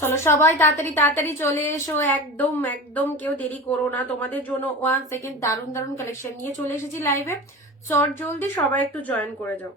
চলো সবাই তাড়াতাড়ি তাড়াতাড়ি চলে এসো, একদম একদম কেউ দেরি করো না। তোমাদের জন্য 1 সেকেন্ড দারুণ দারুণ কালেকশন নিয়ে চলে এসেছি লাইভে। চট জলদি সবাই একটু জয়েন করে যাও।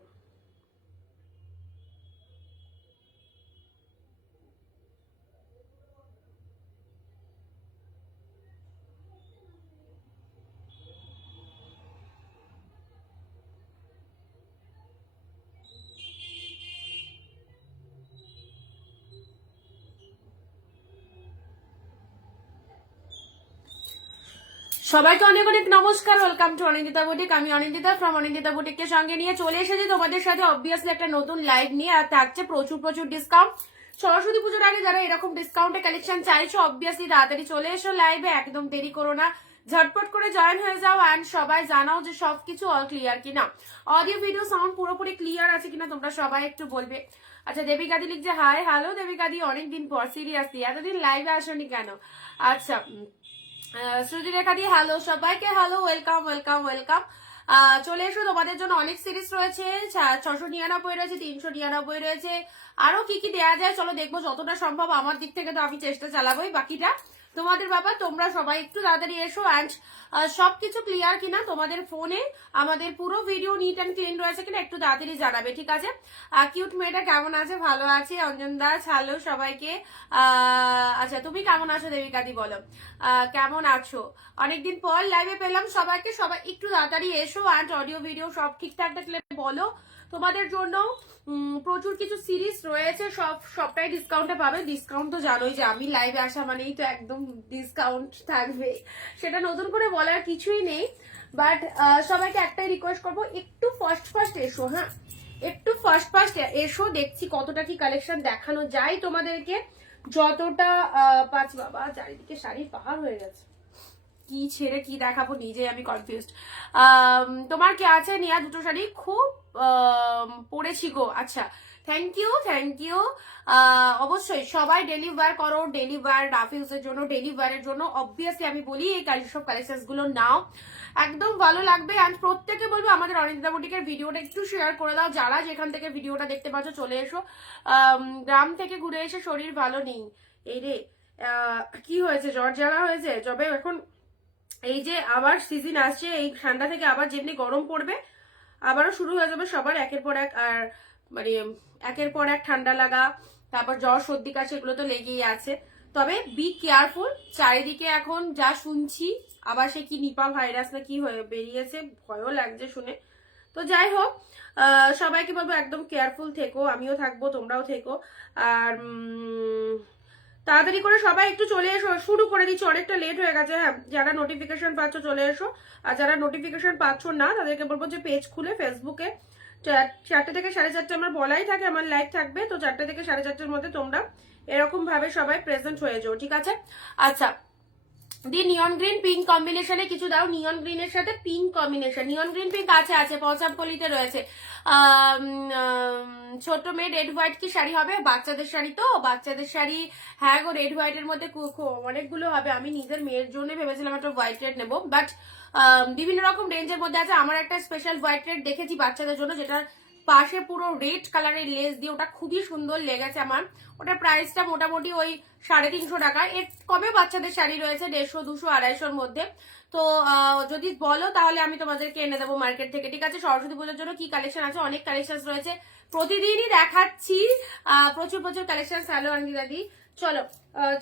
সবাইকে অনেক অনেক নমস্কার, ওয়েলকাম টু অনিন্দিতা বুটিক। আমি অনিন্দিতা ফ্রম অনিন্দিতা বুটিককে সঙ্গে নিয়ে চলে এসেছি তোমাদের সাথে অবভিয়াসলি একটা নতুন লাইভ নিয়ে। আর থাকছে প্রচুর প্রচুর ডিসকাউন্ট। সরস্বতী পুজোর আগে যারা এরকম ডিসকাউন্টে কালেকশন চাইছো অবভিয়াসলি তাড়াতাড়ি চলে এসো লাইভে, একদম দেরি করো না, ঝটপট করে জয়েন হয়ে যাও। অ্যান্ড সবাই জানাও যে সবকিছু অল ক্লিয়ার কিনা, অডিও ভিডিও সাউন্ড পুরোপুরি ক্লিয়ার আছে কিনা তোমরা সবাই একটু বলবে। আচ্ছা দেবিকাদি লিখছে হাই হ্যালো। দেবিকাদি অনেকদিন পর, সিরিয়াসলি এতদিন লাইভে আসনি কেন? আচ্ছা শ্রুতিরেখা দি হ্যালো, সবাইকে হ্যালো, ওয়েলকাম ওয়েলকাম ওয়েলকাম। চলে এসো, তোমাদের জন্য অনেক সিরিজ রয়েছে। 699 রয়েছে, 399 রয়েছে, আরো কি কি দেয়া যায় চলো দেখবো, যতটা সম্ভব আমার দিক থেকে তো আমি চেষ্টা চালাবোই, বাকিটা তোমাদের ব্যাপার। তোমরা সবাই একটু তাড়াতাড়ি এসো। অ্যান্ড সবকিছু ক্লিয়ার কিনা তোমাদের ফোনে, আমাদের পুরো ভিডিও নিট অ্যান্ড ক্লিন রয়েছে কিনা একটু তাড়াতাড়ি জানাবে, ঠিক আছে? কিউট মেয়েটা কেমন আছে? ভালো আছে অঞ্জন দাস, হ্যালো সবাইকে। আচ্ছা তুমি কেমন আছো দেবিকাদি বলো, কেমন আছো? অনেকদিন পর লাইভে পেলাম সবাইকে, সবাই একটু তাড়াতাড়ি এসো। অ্যান্ড অডিও ভিডিও সব ঠিকঠাক থাকলে বলো। তোমাদের জন্য প্রচুর কিছু সিরিজ রয়েছে, সবটাই ডিসকাউন্টে পাবে। ডিসকাউন্ট তো জানোই যে আমি লাইভে আসা মানেই তো একদম ডিসকাউন্ট থাকবে, সেটা নতুন করে বলার কিছুই নেই। বাট সবাইকে একটাই রিকোয়েস্ট করবো, একটু ফার্স্ট ফার্স্ট এসো। হ্যাঁ একটু ফার্স্ট ফার্স্ট এসো, দেখছি কতটা কি কালেকশন দেখানো যায় তোমাদেরকে, যতটা পাঁচ। বাবা চারিদিকে শাড়ির পাহাড় হয়ে গেছে, কি ছেড়ে কি দেখাবো নিজে আমি কনফিউজড। তোমার কি আছে নিয়া? দুটো শাড়ি খুব পরেছি গো। আচ্ছা থ্যাংক ইউ থ্যাংক ইউ। অবশ্যই সবাই ডেলিভার করো, ডেলিভার রাফিউজের জন্য, ডেলিভারের জন্য অবভিয়াসলি আমি বলি এই সব কালেকশন গুলো নাও, একদম ভালো লাগবে। অ্যান্ড প্রত্যেকে বলবো আমাদের অনিন্দিতা বুটিকের ভিডিওটা একটু শেয়ার করে দাও, যারা যেখান থেকে ভিডিওটা দেখতে পাচ্ছ চলে এসো। গ্রাম থেকে ঘুরে এসে শরীর ভালো নেই, এই রে কি হয়েছে? জ্বর জ্বালা হয়েছে? তবে এখন এই যে আবার সিজন আসছে, এই ঠান্ডা থেকে আবার যেমনি গরম পড়বে আবারও শুরু হয়ে যাবে সবার একের পর এক। আর মানে একের পর এক ঠান্ডা লাগা, তারপর জ্বর সর্দি কাশি এগুলো তো লেগেই আছে। তবে বি কেয়ারফুল, চারিদিকে এখন যা শুনছি আবার সে কি নিপা ভাইরাস না কি হয়ে বেরিয়েছে, ভয়ও লাগছে শুনে। তো যাই হোক সবাইকে বলবো একদম কেয়ারফুল থেকো, আমিও থাকবো, তোমরাও থেকো। আর তাড়াতাড়ি করে সবাই একটু চলে এসো, শুরু করে দিচ্ছি, অনেকটা লেট হয়ে গেছে। হ্যাঁ যারা নোটিফিকেশন পাচ্ছ চলে এসো, আর যারা নোটিফিকেশন পাচ্ছ না তাদেরকে বলবো যে পেজ খুলে ফেসবুকে 4টে থেকে 4:30 আমার বলাই থাকে আমার লাইভ থাকবে, তো 4টে থেকে 4:30-র মধ্যে তোমরা এরকম ভাবে সবাই প্রেজেন্ট হয়ে যাও, ঠিক আছে? আচ্ছা দি নিয়ন গ্রিন পিঙ্ক কম্বিনেশনে কিছু দাও, নিয়ন গ্রিনের সাথে পিঙ্ক কম্বিনেশন, নিয়ন গ্রিন পিঙ্ক আছে আছে পচাপ কলিতে রয়েছে। ছোট মেয়ে রেড হোয়াইট কি শাড়ি হবে? বাচ্চাদের শাড়ি তো, বাচ্চাদের শাড়ি হ্যাঁ গো, রেড হোয়াইটের মধ্যে অনেকগুলো হবে। আমি নিজের মেয়ের জন্য ভেবেছিলাম একটা হোয়াইট রেড নেবো, বাট বিভিন্ন রকম রেঞ্জের মধ্যে আছে। আমার একটা স্পেশাল হোয়াইট রেড দেখেছি বাচ্চাদের জন্য, যেটা পাশে পুরো রেড কালারের লেস দিয়ে, ওটা খুবই সুন্দর লেগেছে আমার। ওটার প্রাইসটা মোটামুটি ওই 350 টাকা। এর কমে বাচ্চাদের শাড়ি রয়েছে 150, 200, 250-র মধ্যে। তো যদি বলো তাহলে আমি তোমাদেরকে এনে দেবো মার্কেট থেকে, ঠিক আছে? সরস্বতী পুজোর জন্য কি কালেকশন আছে, অনেক কালেকশন রয়েছে, প্রতিদিনই দেখাচ্ছি প্রচুর প্রচুর কালেকশন। হ্যালো অঙ্কিতাদি, চলো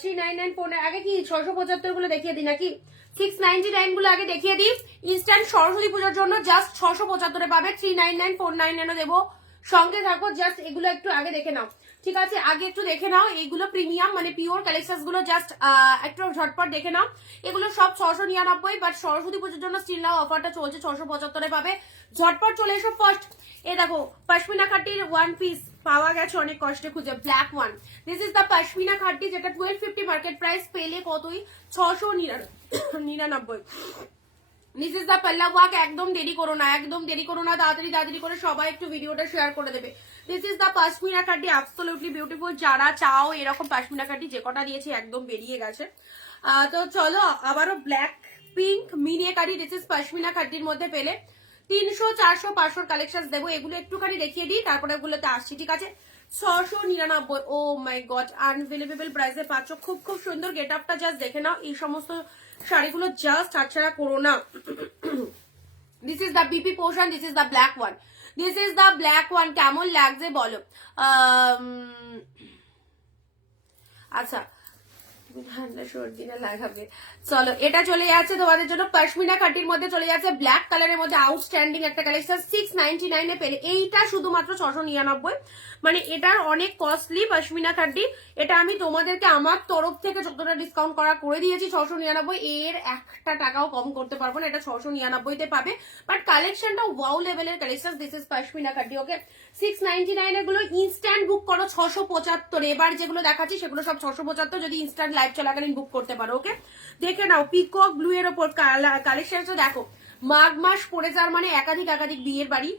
399 আগে কি 675 গুলো দেখিয়ে দিই নাকি 699 গুলো আগে দেখিয়ে দিই। ইনস্ট্যান্ট সরস্বতী পুজোর জন্য জাস্ট 675-এ পাবে, 399, 499 দেবো, সঙ্গে থাকো। জাস্ট এগুলো একটু আগে দেখে নাও, ঠিক আছে? আগে একটু দেখে নাও, এইগুলো প্রিমিয়াম মানে পিওর কালেকশন গুলো, জাস্ট একটু ঝটপট দেখে নাও। এগুলো সব 699, বাট সরস্বতী পুজোর জন্য স্টিল নাও অফারটা চলছে, 675-এ পাবে। ঝটপট চলে এসো। ফার্স্ট এ দেখো পশমিনা খাটির ওয়ান পিস পাওয়া গেছে অনেক কষ্টে খুঁজে, black one. This is the pashmina খাটি, যেটা 1250 মার্কেট প্রাইস, পেলে কতই 699। দিস ইজ দ্য পাল্লা ওয়ার্ক। একদম দেরি করো না, একদম দেরি করো না, তাড়াতাড়ি তাড়াতাড়ি করে সবাই একটু ভিডিওটা শেয়ার করে দেবে। দিস ইজ দ্য পশমিনা কাটি, অ্যাবসলিউটলি বিউটিফুল। যারা চাও এরকম পশমিনা কাটি, যে কটা দিয়েছি একদম বেরিয়ে গেছে। তো চলো আবারও ব্ল্যাক পিঙ্ক মিনিয়ে কাটি, দিস ইজ পশমিনা কাটির মধ্যে পেলে 300, 400, 500 কালেকশন দেবো। এগুলো একটুখানি দেখিয়ে দিই, তারপরে এগুলোতে আসছি, ঠিক আছে? 699। ও মাই গড, আনবিলিভেবল প্রাইসে পাচ্ছ। খুব খুব সুন্দর গেট আপটা জাস্ট দেখে নাও। এই সমস্ত শাড়িগুলো জাস্ট ছাড়া করো না। This is the BP portion, this is the black one, this is the black one. কেমন লাগছে বলো? আচ্ছা ঠান্ডা সর্দি না লাগাবে। চলো এটা চলে যাচ্ছে তোমাদের জন্য পশমিনা কাটির মধ্যে, চলে যাচ্ছে ব্ল্যাক কালারের মধ্যে আউটস্ট্যান্ডিং একটা কালেকশন। 699 এ পেলে এইটা শুধুমাত্র 699। মানে এটার অনেক কস্টলি পশমিনা কাটি। এটা আমি তোমাদেরকে আমার তরফ থেকে যতটা ডিসকাউন্ট করা করে দিয়েছি 699। এর একটা টাকাও কম করতে পারবো না, এটা 699 তে পাবে। বাট কালেকশনটা ওয়াও লেভেলের কালেকশন। দিস ইজ পশমিনা কাটি। ওকে 699 এগুলো ইনস্ট্যান্ট বুক করো 675। এবার যেগুলো দেখাচ্ছি সেগুলো সব 675, যদি ইনস্ট্যান্ট লাইভ চলাকালীন বুক করতে পারো। ওকে দেখে নাও পিকক ব্লু এর ওপর কালেকশনটা দেখো। মাঘ মাস পড়ে যাওয়ার মানে একাধিক একাধিক বিয়ের বাড়ি,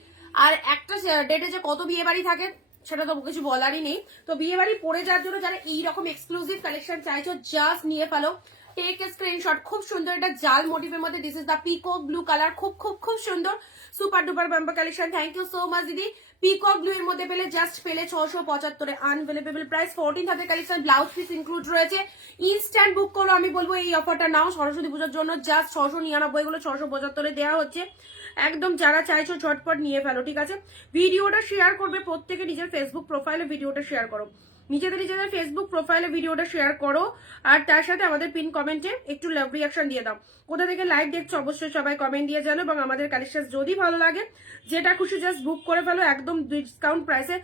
আর একটা ডেটে যে কত বিয়ে বাড়ি থাকে সেটা তো কিছু বলারই নেই। তো বিয়ে বাড়ি পড়ে যাওয়ার জন্য যারা এইরকম এক্সক্লুসিভ কালেকশন চাইছো জাস্ট নিয়ে ফেলো, টেক এ স্ক্রিনশট। খুব সুন্দর এটা জাল মোটিভের মধ্যে। This is the peacock blue colour. খুব খুব খুব সুন্দর super duper bumper collection. Thank you so much দিদি। পিকক ব্লু এর মধ্যে পেলে জাস্ট পেলে 675 আনভেলেবল প্রাইস। 14 হাতের কালেকশন, ব্লাউজ পিস ইনক্লুড রয়েছে। ইনস্ট্যান্ট বুক করো, আমি বলবো এই অফারটা নাও সরস্বতী পুজোর জন্য। জাস্ট 699, এগুলো 675 দেওয়া হচ্ছে। একদম যারা চাইছো ঝটপট নিয়ে ফেলো, ঠিক আছে? ভিডিওটা শেয়ার করবে প্রত্যেকে, নিজের ফেসবুক প্রোফাইলে ভিডিওটা শেয়ার করো, নিজেদের ফেসবুক প্রোফাইলে ভিডিওটা শেয়ার করো। আর তার সাথে আমাদের পিন কমেন্টে একটু লাভ রিয়াকশন দিয়ে দাও। কোথা থেকে লাইভ দেখছো অবশ্যই সবাই কমেন্ট দিয়ে জানো। এবং আমাদের কালেকশন যদি ভালো লাগে যেটা খুশি জাস্ট বুক করে ফেলো, একদম ডিসকাউন্ট প্রাইসে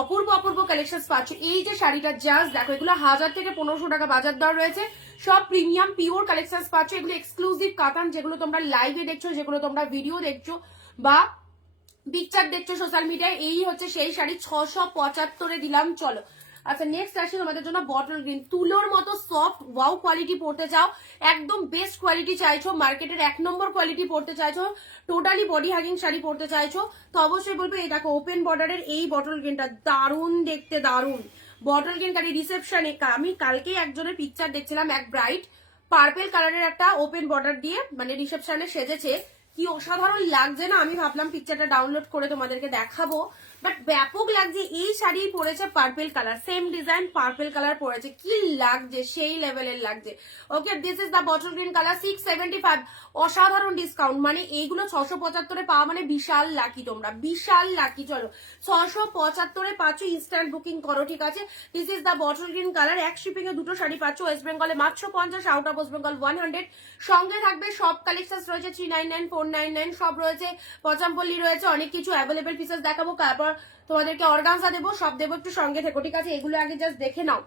অপূর্ব অপূর্ব কালেকশন পাচ্ছ। এই যে শাড়িটা জাস্ট দেখো, এগুলো 1000 থেকে 1500 টাকা বাজার দর রয়েছে। সব প্রিমিয়াম পিওর কালেকশন পাচ্ছ। এগুলো এক্সক্লুসিভ কাতান, যেগুলো তোমরা লাইভে দেখছো, যেগুলো তোমরা ভিডিও দেখছো বা পিকচার দেখছো সোশ্যাল মিডিয়ায়। এই হচ্ছে সেই শাড়ি 675 দিলাম। চলো আচ্ছা নেক্সট আসি তোমাদের জন্য বটল গ্রিন। তুলোর মতো সফট ওয়াও কোয়ালিটি পড়তে চাও, একদম বেস্ট কোয়ালিটি চাইছো, মার্কেটের 1 নম্বর কোয়ালিটি পড়তে চাইছো, টোটালি বডি হাগিং শাড়ি পড়তে চাইছো, তো অবশ্যই বলবো এই দেখো ওপেন বর্ডারের এই বটল গ্রিনটা দারুণ দেখতে, দারুণ বটল গ্রিন কাটি। রিসেপশনে আমি কালকেই একজনের পিকচার দেখছিলাম, এক ব্রাইট পার্পেল কালারের একটা ওপেন বর্ডার দিয়ে মানে রিসেপশনে সেজেছে। কি অসাধারণ লাগছে না, আমি ভাবলাম পিকচারটা ডাউনলোড করে তোমাদেরকে দেখাবো। বাট ব্যাপক লাগছে। এই শাড়ি পরেছে purple colour, same design purple colour পরেছে, কি লাগছে, সেই লেভেলের লাগছে। Okay this is the bottle green colour. 675 অসাধারণ ডিসকাউন্ট। মানে এইগুলো 675 পাওয়া মানে বিশাল লাকি, তোমরা বিশাল লাকি। চলো 675 পাচ্ছ, ইনস্ট্যান্ট বুকিং করো, ঠিক আছে? This is the bottle green colour. এক শিপিং এ দুটো শাড়ি পাচ্ছ। ওয়েস্ট বেঙ্গলে মাত্র 50, আউট অফ ওয়েস্ট বেঙ্গল 100। সঙ্গে থাকবে সব কালেকশন রয়েছে 399, 499 সব রয়েছে, পচামপল্লি রয়েছে, অনেক কিছু অ্যাভেলেবেল পিসেস দেখাবো, তারপর তোমাদেরকে অর্গানজা দেবো, সব দেবো, একটু সঙ্গে থেকো, ঠিক আছে? এগুলো আগে জাস্ট দেখে নাও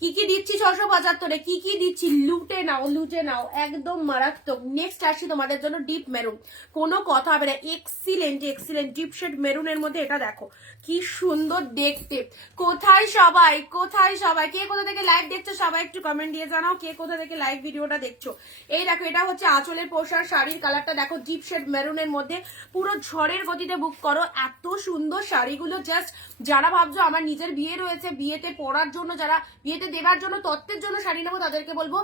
কি কি দিচ্ছি 675, কি কি দিচ্ছি, লুটে নাও, লুটে নাও, একদম মারাত্মক। নেক্সট আসছি তোমাদের জন্য ডিপ মেরুন, কোনো কথা হবে না, এক্সিলেন্ট এক্সিলেন্ট ডিপ শেড মেরুনের মধ্যে। এটা দেখো কি সুন্দর দেখতে। কোথায় সবাই, কোথায় সবাই, কে কোথা থেকে লাইভ দেখছো সবাই একটু কমেন্ট দিয়ে জানাও, কে কোথা থেকে লাইভ ভিডিওটা দেখছো। এই দেখো এটা হচ্ছে আঁচলের পোশাক, শাড়ির কালারটা দেখো ডিপ শেড মেরুনের মধ্যে, পুরো ঝড়ের গতিতে বুক করো। এত সুন্দর শাড়িগুলো জাস্ট যারা ভাবছো আমার নিজের বিয়ে রয়েছে, বিয়েতে পরার জন্য, যারা বিয়েতে দেবার জন্য তত্ত্বের জন্য শাড়ি নেবো, তাদেরকে বলবো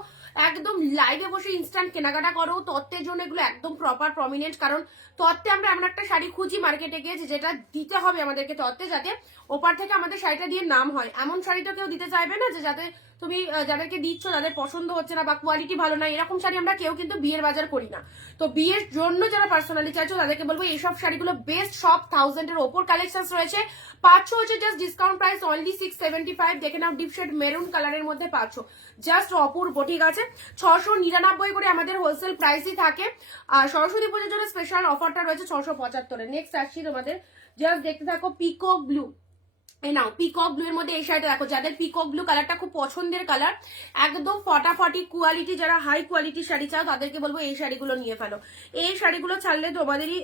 একদম লাইভে বসে ইনস্ট্যান্ট কেনাকাটা করো। তত্ত্বের জন্য এগুলো একদম প্রপার প্রমিনেন্ট, কারণ তত্ত্বে আমরা এমন একটা শাড়ি খুঁজি মার্কেটে গিয়ে যেটা দিতে হবে আমাদেরকে তত্ত্বে, যাতে ওপার থেকে আমাদের শাড়িটা দিয়ে নাম হয়। এমন শাড়ি তো কেউ দিতে চাইবে না যে যাতে তুমি যাদেরকে দিচ্ছ তাদের পছন্দ হচ্ছে না বা কোয়ালিটি ভালো না, এরকম শাড়ি আমরা কেউ কিন্তু বিয়ের বাজার করি না। তো বিয়ের জন্য যারা পার্সোনালি চাইছো তাদেরকে বলবো এইসব শাড়িগুলো বেস্ট, সব 1000 এর ওপর কালেকশন রয়েছে। পাচ্ছ হচ্ছে জাস্ট ডিসকাউন্ট প্রাইস অনলি 675। দেখে নাও ডিপ শেড মেরুন কালারের মধ্যে পাচ্ছ, জাস্ট অপূর্ব, ঠিক আছে? 699 করে আমাদের হোলসেল প্রাইসই থাকে। আর সরস্বতী পুজোর জন্য স্পেশাল অফারটা রয়েছে 675। নেক্সট আসছি তোমাদের, জাস্ট দেখতে থাকো পিকক ব্লু। এই নাও পিকক ব্লু এর মধ্যে এই শাড়িটা দেখো, যাদের পিকক ব্লু কালারটা খুব পছন্দের কালার, একদম ফটাফটি কোয়ালিটি, যারা হাই কোয়ালিটি শাড়ি চাও তাদেরকে বলবো এই শাড়িগুলো নিয়ে ফেলো। এই শাড়িগুলো ছাড়লে তোমাদেরই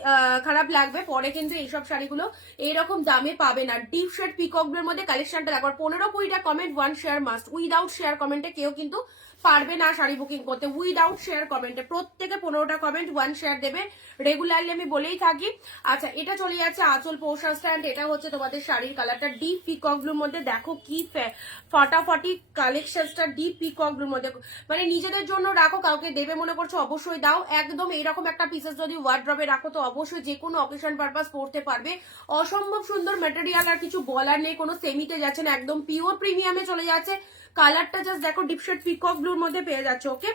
খারাপ লাগবে পরে, কিন্তু এইসব শাড়িগুলো এইরকম দামে পাবে না। ডিপ শেড পিকক ব্লু এর মধ্যে কালেকশনটা দেখো। 15-20টা comment, 1 share must, without share কমেন্টে কেউ কিন্তু পারবে না শাড়ি বুকিং করতে উইদাউট শেয়ার কমেন্টে। প্রত্যেকে 15টা কমেন্ট 1 শেয়ার দেবে, রেগুলারলি আমি বলেই থাকি। আচ্ছা এটা চলে যাচ্ছে আঁচল পোর্শন স্ট্যান্ড। এটা হচ্ছে তোমাদের শাড়ির কালারটা ডিপ পিকক ব্লুর মধ্যে। দেখো কি ফাটাফাটি কালেকশনসটা ডিপ পিকক ব্লুর মধ্যে, মানে নিজেদের জন্য রাখো, কাউকে দেবে মনে করছো অবশ্যই দাও। একদম এইরকম একটা পিসেস যদি ওয়ার্ড্রবে রাখো তো অবশ্যই যে কোনো অকেশন পারপাস পড়তে পারবে। অসম্ভব সুন্দর ম্যাটেরিয়াল, আর কিছু বলার নেই, কোনো সেমিতে যাচ্ছে না, একদম পিওর প্রিমিয়ামে চলে যাচ্ছে। কালারটা জাস্ট দেখো ডিপশেড পিকক ব্লুর মধ্যে পেয়ে যাচ্ছে। ওকে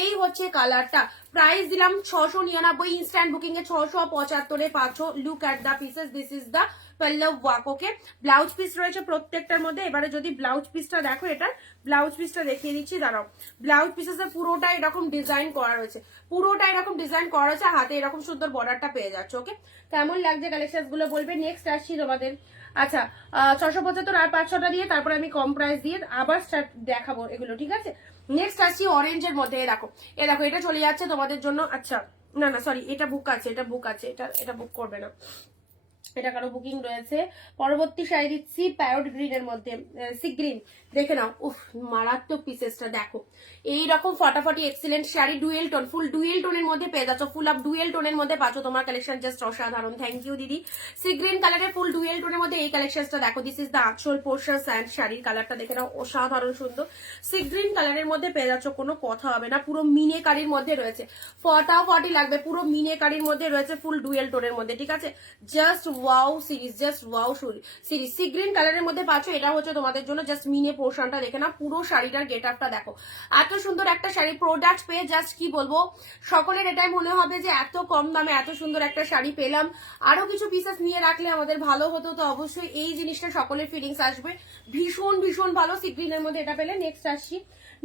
এই হচ্ছে কালারটা। প্রাইস দিলাম 699, ইনস্ট্যান্ট বুকিং এ 675 পাচ্ছ। Look at the pieces, this is the পল্লব ওয়ার্ক। ওকে ব্লাউজ পিস রয়েছে প্রত্যেকটার মধ্যে। এবারে যদি ব্লাউজ পিসটা দেখো, এটার ব্লাউজ পিসটা দেখিয়ে দিচ্ছি, দাঁড়াও। ব্লাউজ পিসের পুরোটা এরকম ডিজাইন করা রয়েছে, পুরোটা এরকম ডিজাইন করা রয়েছে, হাতে এরকম সুন্দর বর্ডারটা পেয়ে যাচ্ছে। ওকে কেমন লাগছে কালেকশন গুলো বলবে। নেক্সট আসছি তোমাদের, আচ্ছা 675 আর 500টা দিয়ে তারপরে আমি কম প্রাইস দিয়ে আবার দেখাবো এগুলো, ঠিক আছে। নেক্সট আসছি অরেঞ্জের মধ্যে। এ দেখো এটা চলে যাচ্ছে তোমাদের জন্য। আচ্ছা না না সরি, এটা বুক আছে, এটা বুক আছে, এটা বুক করবে না, এটা কারো বুকিং রয়েছে। পরবর্তী শাড়ি দিচ্ছি প্যারট গ্রিনের মধ্যে, সি গ্রিন। দেখে নাও, উফ মারাত্মক পিসেসটা দেখো, এইরকম ফাটাফাটি এক্সিলেন্ট শাড়ি, ডুয়েল টোন, ফুল ডুয়েল টোনের মধ্যে পেয়ে যাচ্ছ, ফুল আপ ডুয়েল টোনের মধ্যে পাচ্ছ। তোমার কালেকশন জাস্ট অসাধারণ, থ্যাংক ইউ দিদি। সি গ্রিন কালারের ফুল ডুয়েল টোনের মধ্যে এই কালেকশনটা দেখো, দিস ইজ দ্য আঁচল পোর্শন অ্যান্ড শাড়ির কালারটা দেখে নাও, অসাধারণ সুন্দর। সি গ্রিন কালারের মধ্যে পেয়ে যাচ্ছ, কোনো কথা হবে না, পুরো মিনে কারির মধ্যে রয়েছে, ফাটাফাটি লাগবে, পুরো মিনে কারির মধ্যে রয়েছে, ফুল ডুয়েল টোনের মধ্যে, ঠিক আছে। Just wow series, just wow series. Sea green কালারের মধ্যে পাচ্ছ, এটা হচ্ছে তোমাদের জন্য জাস্ট মিনে পোর্শনটা দেখে না, পুরো শাড়িটার গেট আপটা দেখো। এত সুন্দর একটা শাড়ি প্রোডাক্ট পেয়ে জাস্ট কি বলবো, সকলের এটাই মনে হবে যে এত কম দামে এত সুন্দর একটা শাড়ি পেলাম, আরো কিছু পিসেস নিয়ে রাখলে আমাদের ভালো হতো। তো অবশ্যই এই জিনিসটা সকলের ফিলিংস আসবে, ভীষণ ভীষণ ভালো সি গ্রিনের মধ্যে এটা পেলে। নেক্সট আসছি,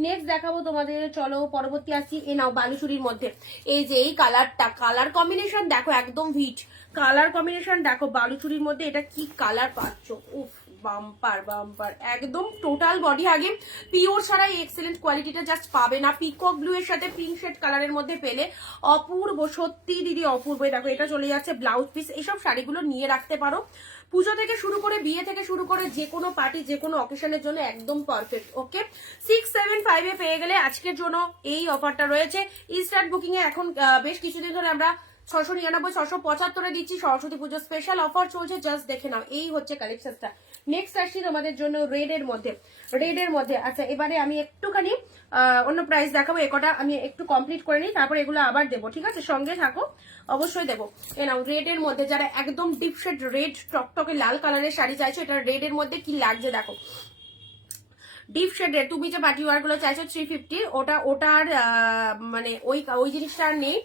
নেক্সট দেখাবো তোমাদের, চলো পরবর্তী আসছি। এ নাও বালুচুরির মধ্যে, এই যে এই কালারটা, কালার কম্বিনেশন দেখো একদম হিট কালার কম্বিনেশন দেখো, বালুচুরির মধ্যে এটা কি কালার পাচ্ছ, উফ বাম্পার বাম্পার, একদম টোটাল বডি আগে পিওর ছাড়া এই এক্সেলেন্ট কোয়ালিটিটা জাস্ট পাবে না। পিকক ব্লু এর সাথে পিঙ্ক শেড কালারের মধ্যে পেলে অপূর্ব, সত্যি দিদি অপূর্ব। দেখো এটা চলে যাচ্ছে ব্লাউজ পিস। এইসব শাড়িগুলো নিয়ে রাখতে পারো, পুজো থেকে শুরু করে বিয়ে থেকে শুরু করে যে কোনো পার্টি যে কোনো অকেশনের জন্য একদম পারফেক্ট। ওকে 675 এ পেয়ে গেলে আজকের জন্য এই অফারটা রয়েছে। ইনস্ট্যান্ট বুকিং এ এখন বেশ কিছুদিন ধরে আমরা 699 675 দিচ্ছি, সরস্বতী পুজো স্পেশাল অফার চলছে, জাস্ট দেখে নাও। এই হচ্ছে কালেকশনটা। নেক্সট আসছি তোমাদের জন্য রেড এর মধ্যে। আচ্ছা এবারে আমি একটুখানি অন্য প্রাইস দেখাবো, একটা আমি একটু কমপ্লিট করে নিই, তারপর এগুলো আবার দেবো, ঠিক আছে, সঙ্গে থাকো, অবশ্যই দেবো। এ নাও রেড এর মধ্যে, যারা একদম ডিপ শেড রেড টকটকে লাল কালারের শাড়ি চাইছো, এটা রেড এর মধ্যে কি লাগছে দেখো, ডিপ শেডের। তুমি যে পার্টি ওয়ার গুলো চাইছো 350, ওটার মানে ওই জিনিসটা আর নেই।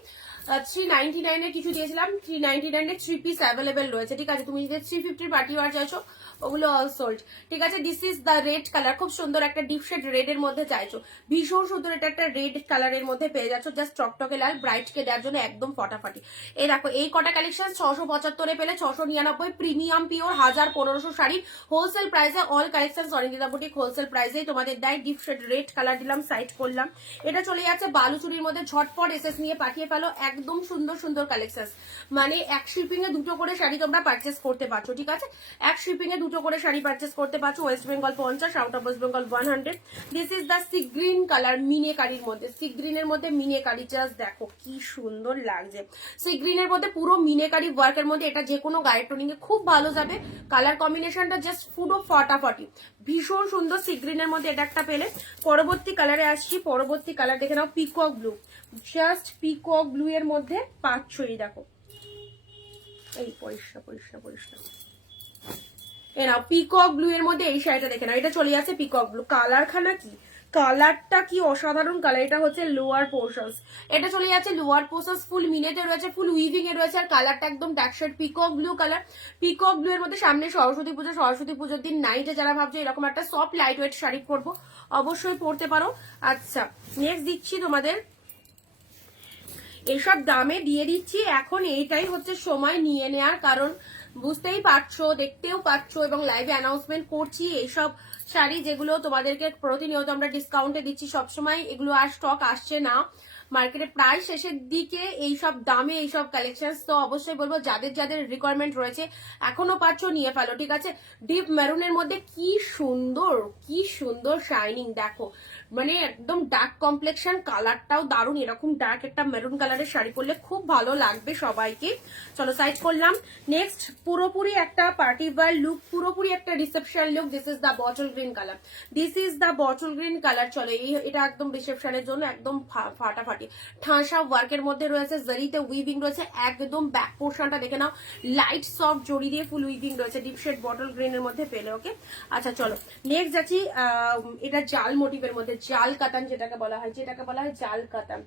399 এর কিছু দিয়েছিলাম, 399 এর 3 পিস অ্যাভেলেবেল রয়েছে, ঠিক আছে। তুমি যদি 350 পার্টি ওয়ার চাইছো ওগুলো অল সোল্ড, ঠিক আছে। This is the red colour, খুব সুন্দর একটা ডিপ শেড রেড এর মধ্যে চাইছো, ভীষণ সুন্দর, এটা একটা রেড কালারের মধ্যে পেয়ে যাচ্ছ, জাস্ট টকটকে লাল, ব্রাইট কে দেওয়ার জন্য একদম ফটাফাটি। এই দেখো এই কটা কালেকশন 675 এ পেলে 699 প্রিমিয়াম পিওর 1000-1500 শাড়ি হোলসেল প্রাইসে। All collection Anindita boutique wholesale প্রাইসেই তোমাদের দেয়। ডিপ শেড রেড কালার দিলাম, সাইড করলাম। এটা চলে যাচ্ছে বালুচুরির মধ্যে, ঝটপট এসএস নিয়ে পাঠিয়ে ফেলো, একদম সুন্দর সুন্দর কালেকশন, মানে এক শিপিং এ দুটো করে শাড়ি তোমরা পারচেস করতে পারছো, ঠিক আছে। এক শিপিং এ দুটো করে শাড়ি পারচেস করতে পারছো। West Bengal 50, out of West Bengal 100। This is the sea green colour, মিনে কারির মধ্যে, সি গ্রিনের মধ্যে মিনে কারি, জাস্ট দেখো কি সুন্দর লাগছে। সি গ্রিনের মধ্যে পুরো মিনে কারি ওয়ার্কের মধ্যে, এটা যে কোনো গায়ের টোনিং এ খুব ভালো যাবে। কালার কম্বিনেশনটা জাস্ট পুরো ফাটাফাটি, ভীষণ সুন্দর। সি গ্রিনের মধ্যে এটা একটা পেলে। পরবর্তী কালারে আসছি, পরবর্তী কালার দেখে নাও, peacock blue, just peacock blue এর মধ্যে পাচ্ছই দেখো, এই পরিষ্কার পরিষ্কার পরিষ্কার। এ নাও পিকক ব্লু এর মধ্যে এই শাড়িটা দেখে নাও, এটা চলে যাচ্ছে পিকক ব্লু। কালারখানা কি, কালারটা কি অসাধারণ কালার। এটা হচ্ছে লোয়ার পোর্শনস, এটা চলে যাচ্ছে লোয়ার পোর্শনস, ফুল মিনেতে রয়েছে, ফুল উইভিং এ রয়েছে, আর কালারটা একদম dark shade peacock blue colour. Peacock blue এর মধ্যে সামনে সরস্বতী পুজোর দিন নাইটে যারা ভাবছো এরকম একটা সফট লাইট ওয়েট শাড়ি পরবো, অবশ্যই পরতে পারো। আচ্ছা নেক্সট দিচ্ছি তোমাদের, এইসব দামে দিয়ে দিচ্ছি, এখন এইটাই হচ্ছে সময় নিয়ে নেয়ার, কারণ বুঝতেই পারছো, দেখতেও পাচ্ছো, এবং লাইভে অ্যানাউন্সমেন্ট করছি এইসব শাড়ি যেগুলো তোমাদেরকে প্রতিনিয়ত আমরা ডিসকাউন্টে দিচ্ছি, সবসময় এগুলো আর স্টক আসছে না মার্কেটে, প্রায় শেষের দিকে এইসব দামে এইসব কালেকশন। তো অবশ্যই বলবো যাদের যাদের রিকোয়ারমেন্ট রয়েছে এখনো পাচ্ছ নিয়ে ফেলো, ঠিক আছে। ডিপ মেরুনের মধ্যে কি সুন্দর শাইনিং দেখো, মানে একদম ডার্ক কমপ্লেকশন, কালারটাও দারুণ, এরকম ডার্ক একটা মেরুন কালারের শাড়ি পরলে খুব ভালো লাগবে সবাইকে। চলো সাইড করলাম। নেক্সট পুরোপুরি একটা পার্টি ওয়্যার লুক, পুরোপুরি একটা reception look. This is the bottle green colour, this is the bottle green colour. চলো এটা একদম রিসেপশনের জন্য একদম ফাটাফাটি ঠাসা ওয়ার্কের মধ্যে রয়েছে, জরিতে উইভিং রয়েছে, একদম ব্যাক পোর্শনটা দেখে নাও লাইট সফট জড়ি দিয়ে ফুল উইভিং রয়েছে, ডিপ শেড বটল গ্রিনের মধ্যে পেলে। ওকে আচ্ছা চলো নেক্সট যাচ্ছি, এটা জাল মোটিভের মধ্যে, জাল কাতান যেটাকে বলা হয়, জাল কাতান।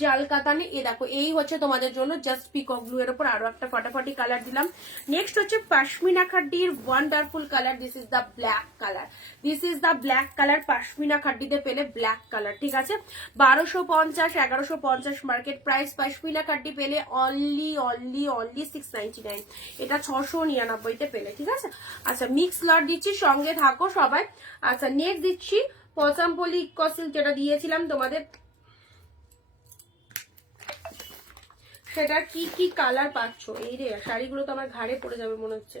জাল কাতানে এ দেখো এই হচ্ছে তোমাদের জন্য জাস্ট পিকক ব্লু এর উপর আরো একটা ফাটাফাটি কালার দিলাম। নেক্সট হচ্ছে পশমিনা খাড্ডির wonderful colour, this is the black colour, this is the black colour. Pashmina খাড্ডিতে পেলে ব্ল্যাক কালার, ঠিক আছে। 1250 1150 মার্কেট প্রাইস, পশমিনা খাড্ডি পেলে অনলি 699, এটা 699 পেলে, ঠিক আছে। আচ্ছা মিক্স লট দিচ্ছি, সঙ্গে থাকো সবাই। আচ্ছা নেক্সট দিচ্ছি পচামপল্লি ইকো সিল্ক, যেটা দিয়েছিলাম তোমাদের, সেটা কি কি কালার পাচ্ছ। এই রে শাড়িগুলো তো আমার ঘাড়ে পড়ে যাবে মনে হচ্ছে।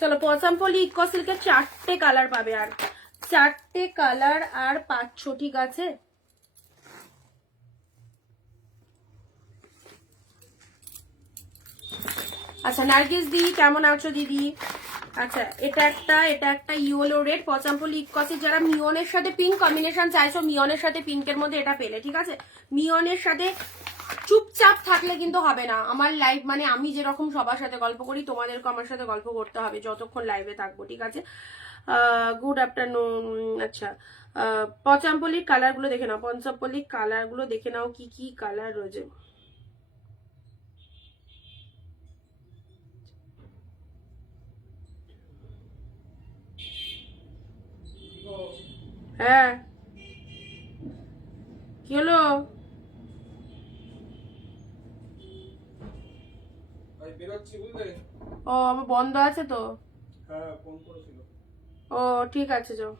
চলো পচামপল্লি ইকো সিল্কের 4টে কালার পাবে, আর 4টে কালার আর পাচ্ছ, ঠিক আছে। আচ্ছা নার্গিস দি কেমন আছো দিদি। আচ্ছা এটা একটা ইয়েলো রেড পচামপল্লি ইকো সিল্ক, যারা মিওনের সাথে পিঙ্ক কম্বিনেশন চাইছো, মিওনের সাথে পিঙ্কের মধ্যে এটা পেলে, ঠিক আছে। মিওনের সাথে চুপচাপ থাকলে কিন্তু হবে না আমার লাইভ, মানে আমি যেরকম সবার সাথে গল্প করি তোমাদেরকে আমার সাথে গল্প করতে হবে যতক্ষণ লাইভে থাকবো, ঠিক আছে। Good afternoon. আচ্ছা পচামপল্লির কালার গুলো দেখে নাও, পঞ্চমপল্লির কালার গুলো দেখে নাও, কি কি কালার রয়েছে। হ্যাঁ কি হলো, ও আমার বন্ধ আছে তো, ও ঠিক আছে যাও।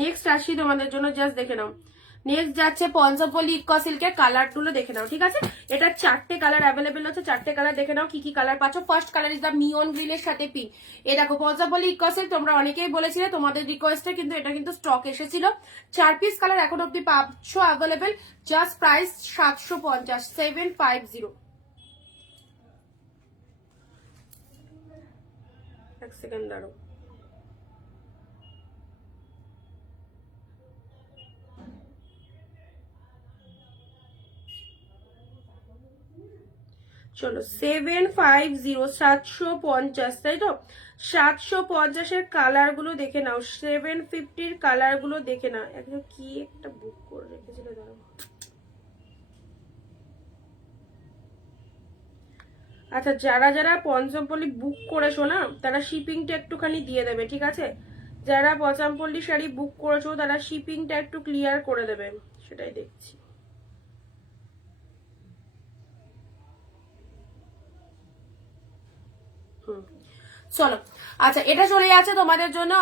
নেক্সট আসি তোমাদের জন্য, জাস্ট দেখে নাও। নেক্সট যাচ্ছে পঞ্চমপল্লি ইকো সিল্কের কালার গুলো দেখে নাও, ঠিক আছে। এটা 4টে কালার অ্যাভেলেবেল আছে, 4টে কালার দেখে নাও কি কি কালার পাচ্ছ। ফার্স্ট কালার ইজ দা মিয়ন গ্রিনের সাথে পিঙ্ক। এ দেখো পঞ্চমপল্লি ইকো সিল্ক, তোমরা অনেকেই বলেছিলে তোমাদের রিকোয়েস্টে, কিন্তু এটা কিন্তু স্টক এসেছিল। 4 পিস কালার এখন অব্দি পাচ্ছ অ্যাভেলেবেল, জাস্ট প্রাইস 750, 750। এক সেকেন্ড দাঁড়ো। চলো 750, 750, তাই তো। 750-এর কালার গুলো দেখে নাও, 750-র কালার গুলো দেখে নাও। একদম কি একটা বুক করে রেখেছিল, দাঁড়াও। আচ্ছা যারা যারা পঞ্চমপল্লি বুক করেছো না, তারা শিপিংটা একটুখানি দিয়ে দেবে, ঠিক আছে। যারা পঞ্চমপল্লি শাড়ি বুক করেছো তারা শিপিংটা একটু ক্লিয়ার করে দেবে, সেটাই দেখছি। চলো আচ্ছা এটা চলে যাচ্ছে তোমাদের জন্য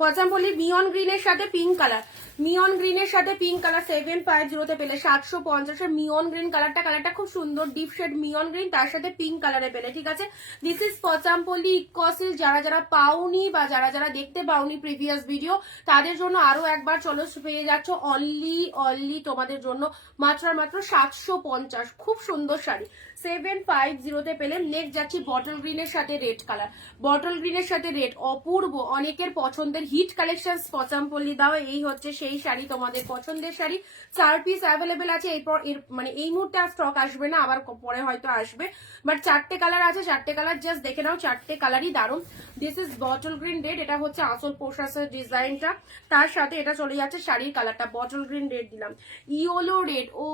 পচামপল্লি মিয়ন গ্রিনের সাথে পিঙ্ক কালার, মিয়ন গ্রিনের সাথে পিঙ্ক কালার 750 পেলে, 750-এর মিয়ন গ্রিন কালারটা খুব সুন্দর ডিপ শেড মিয়ন গ্রিন, তার সাথে পিঙ্ক কালারে পেলে, ঠিক আছে। This is Pochampally eco silk. যারা যারা পাওনি বা যারা যারা দেখতে পাওনি প্রিভিয়াস ভিডিও, তাদের জন্য আরো একবার চলো পেয়ে যাচ্ছ অনলি তোমাদের জন্য মাত্র 750। খুব সুন্দর শাড়ি 750 পেলে। নেক্সট যাচ্ছি বটল গ্রিনের সাথে রেড কালার, বটল গ্রিনের সাথে রেড, অপূর্ব, অনেকের পছন্দের হিট কালেকশন পচামপল্লি দাও। এই হচ্ছে সেই শাড়ি, তোমাদের পছন্দের শাড়ি। 4 পিস অ্যাভেলেবেল আছে, এরপর মানে এই মুহূর্তে আর স্টক আসবে না, আবার পরে হয়তো আসবে, বাট 4টে কালার আছে, 4টে কালার জাস্ট দেখে নাও, 4টে কালারই দারুণ। This is bottle green red, এটা হচ্ছে আসল পোশাকের ডিজাইনটা, তার সাথে এটা চলে যাচ্ছে শাড়ির কালারটা, বটল গ্রিন রেড দিলাম। ইয়েলো রেড, ও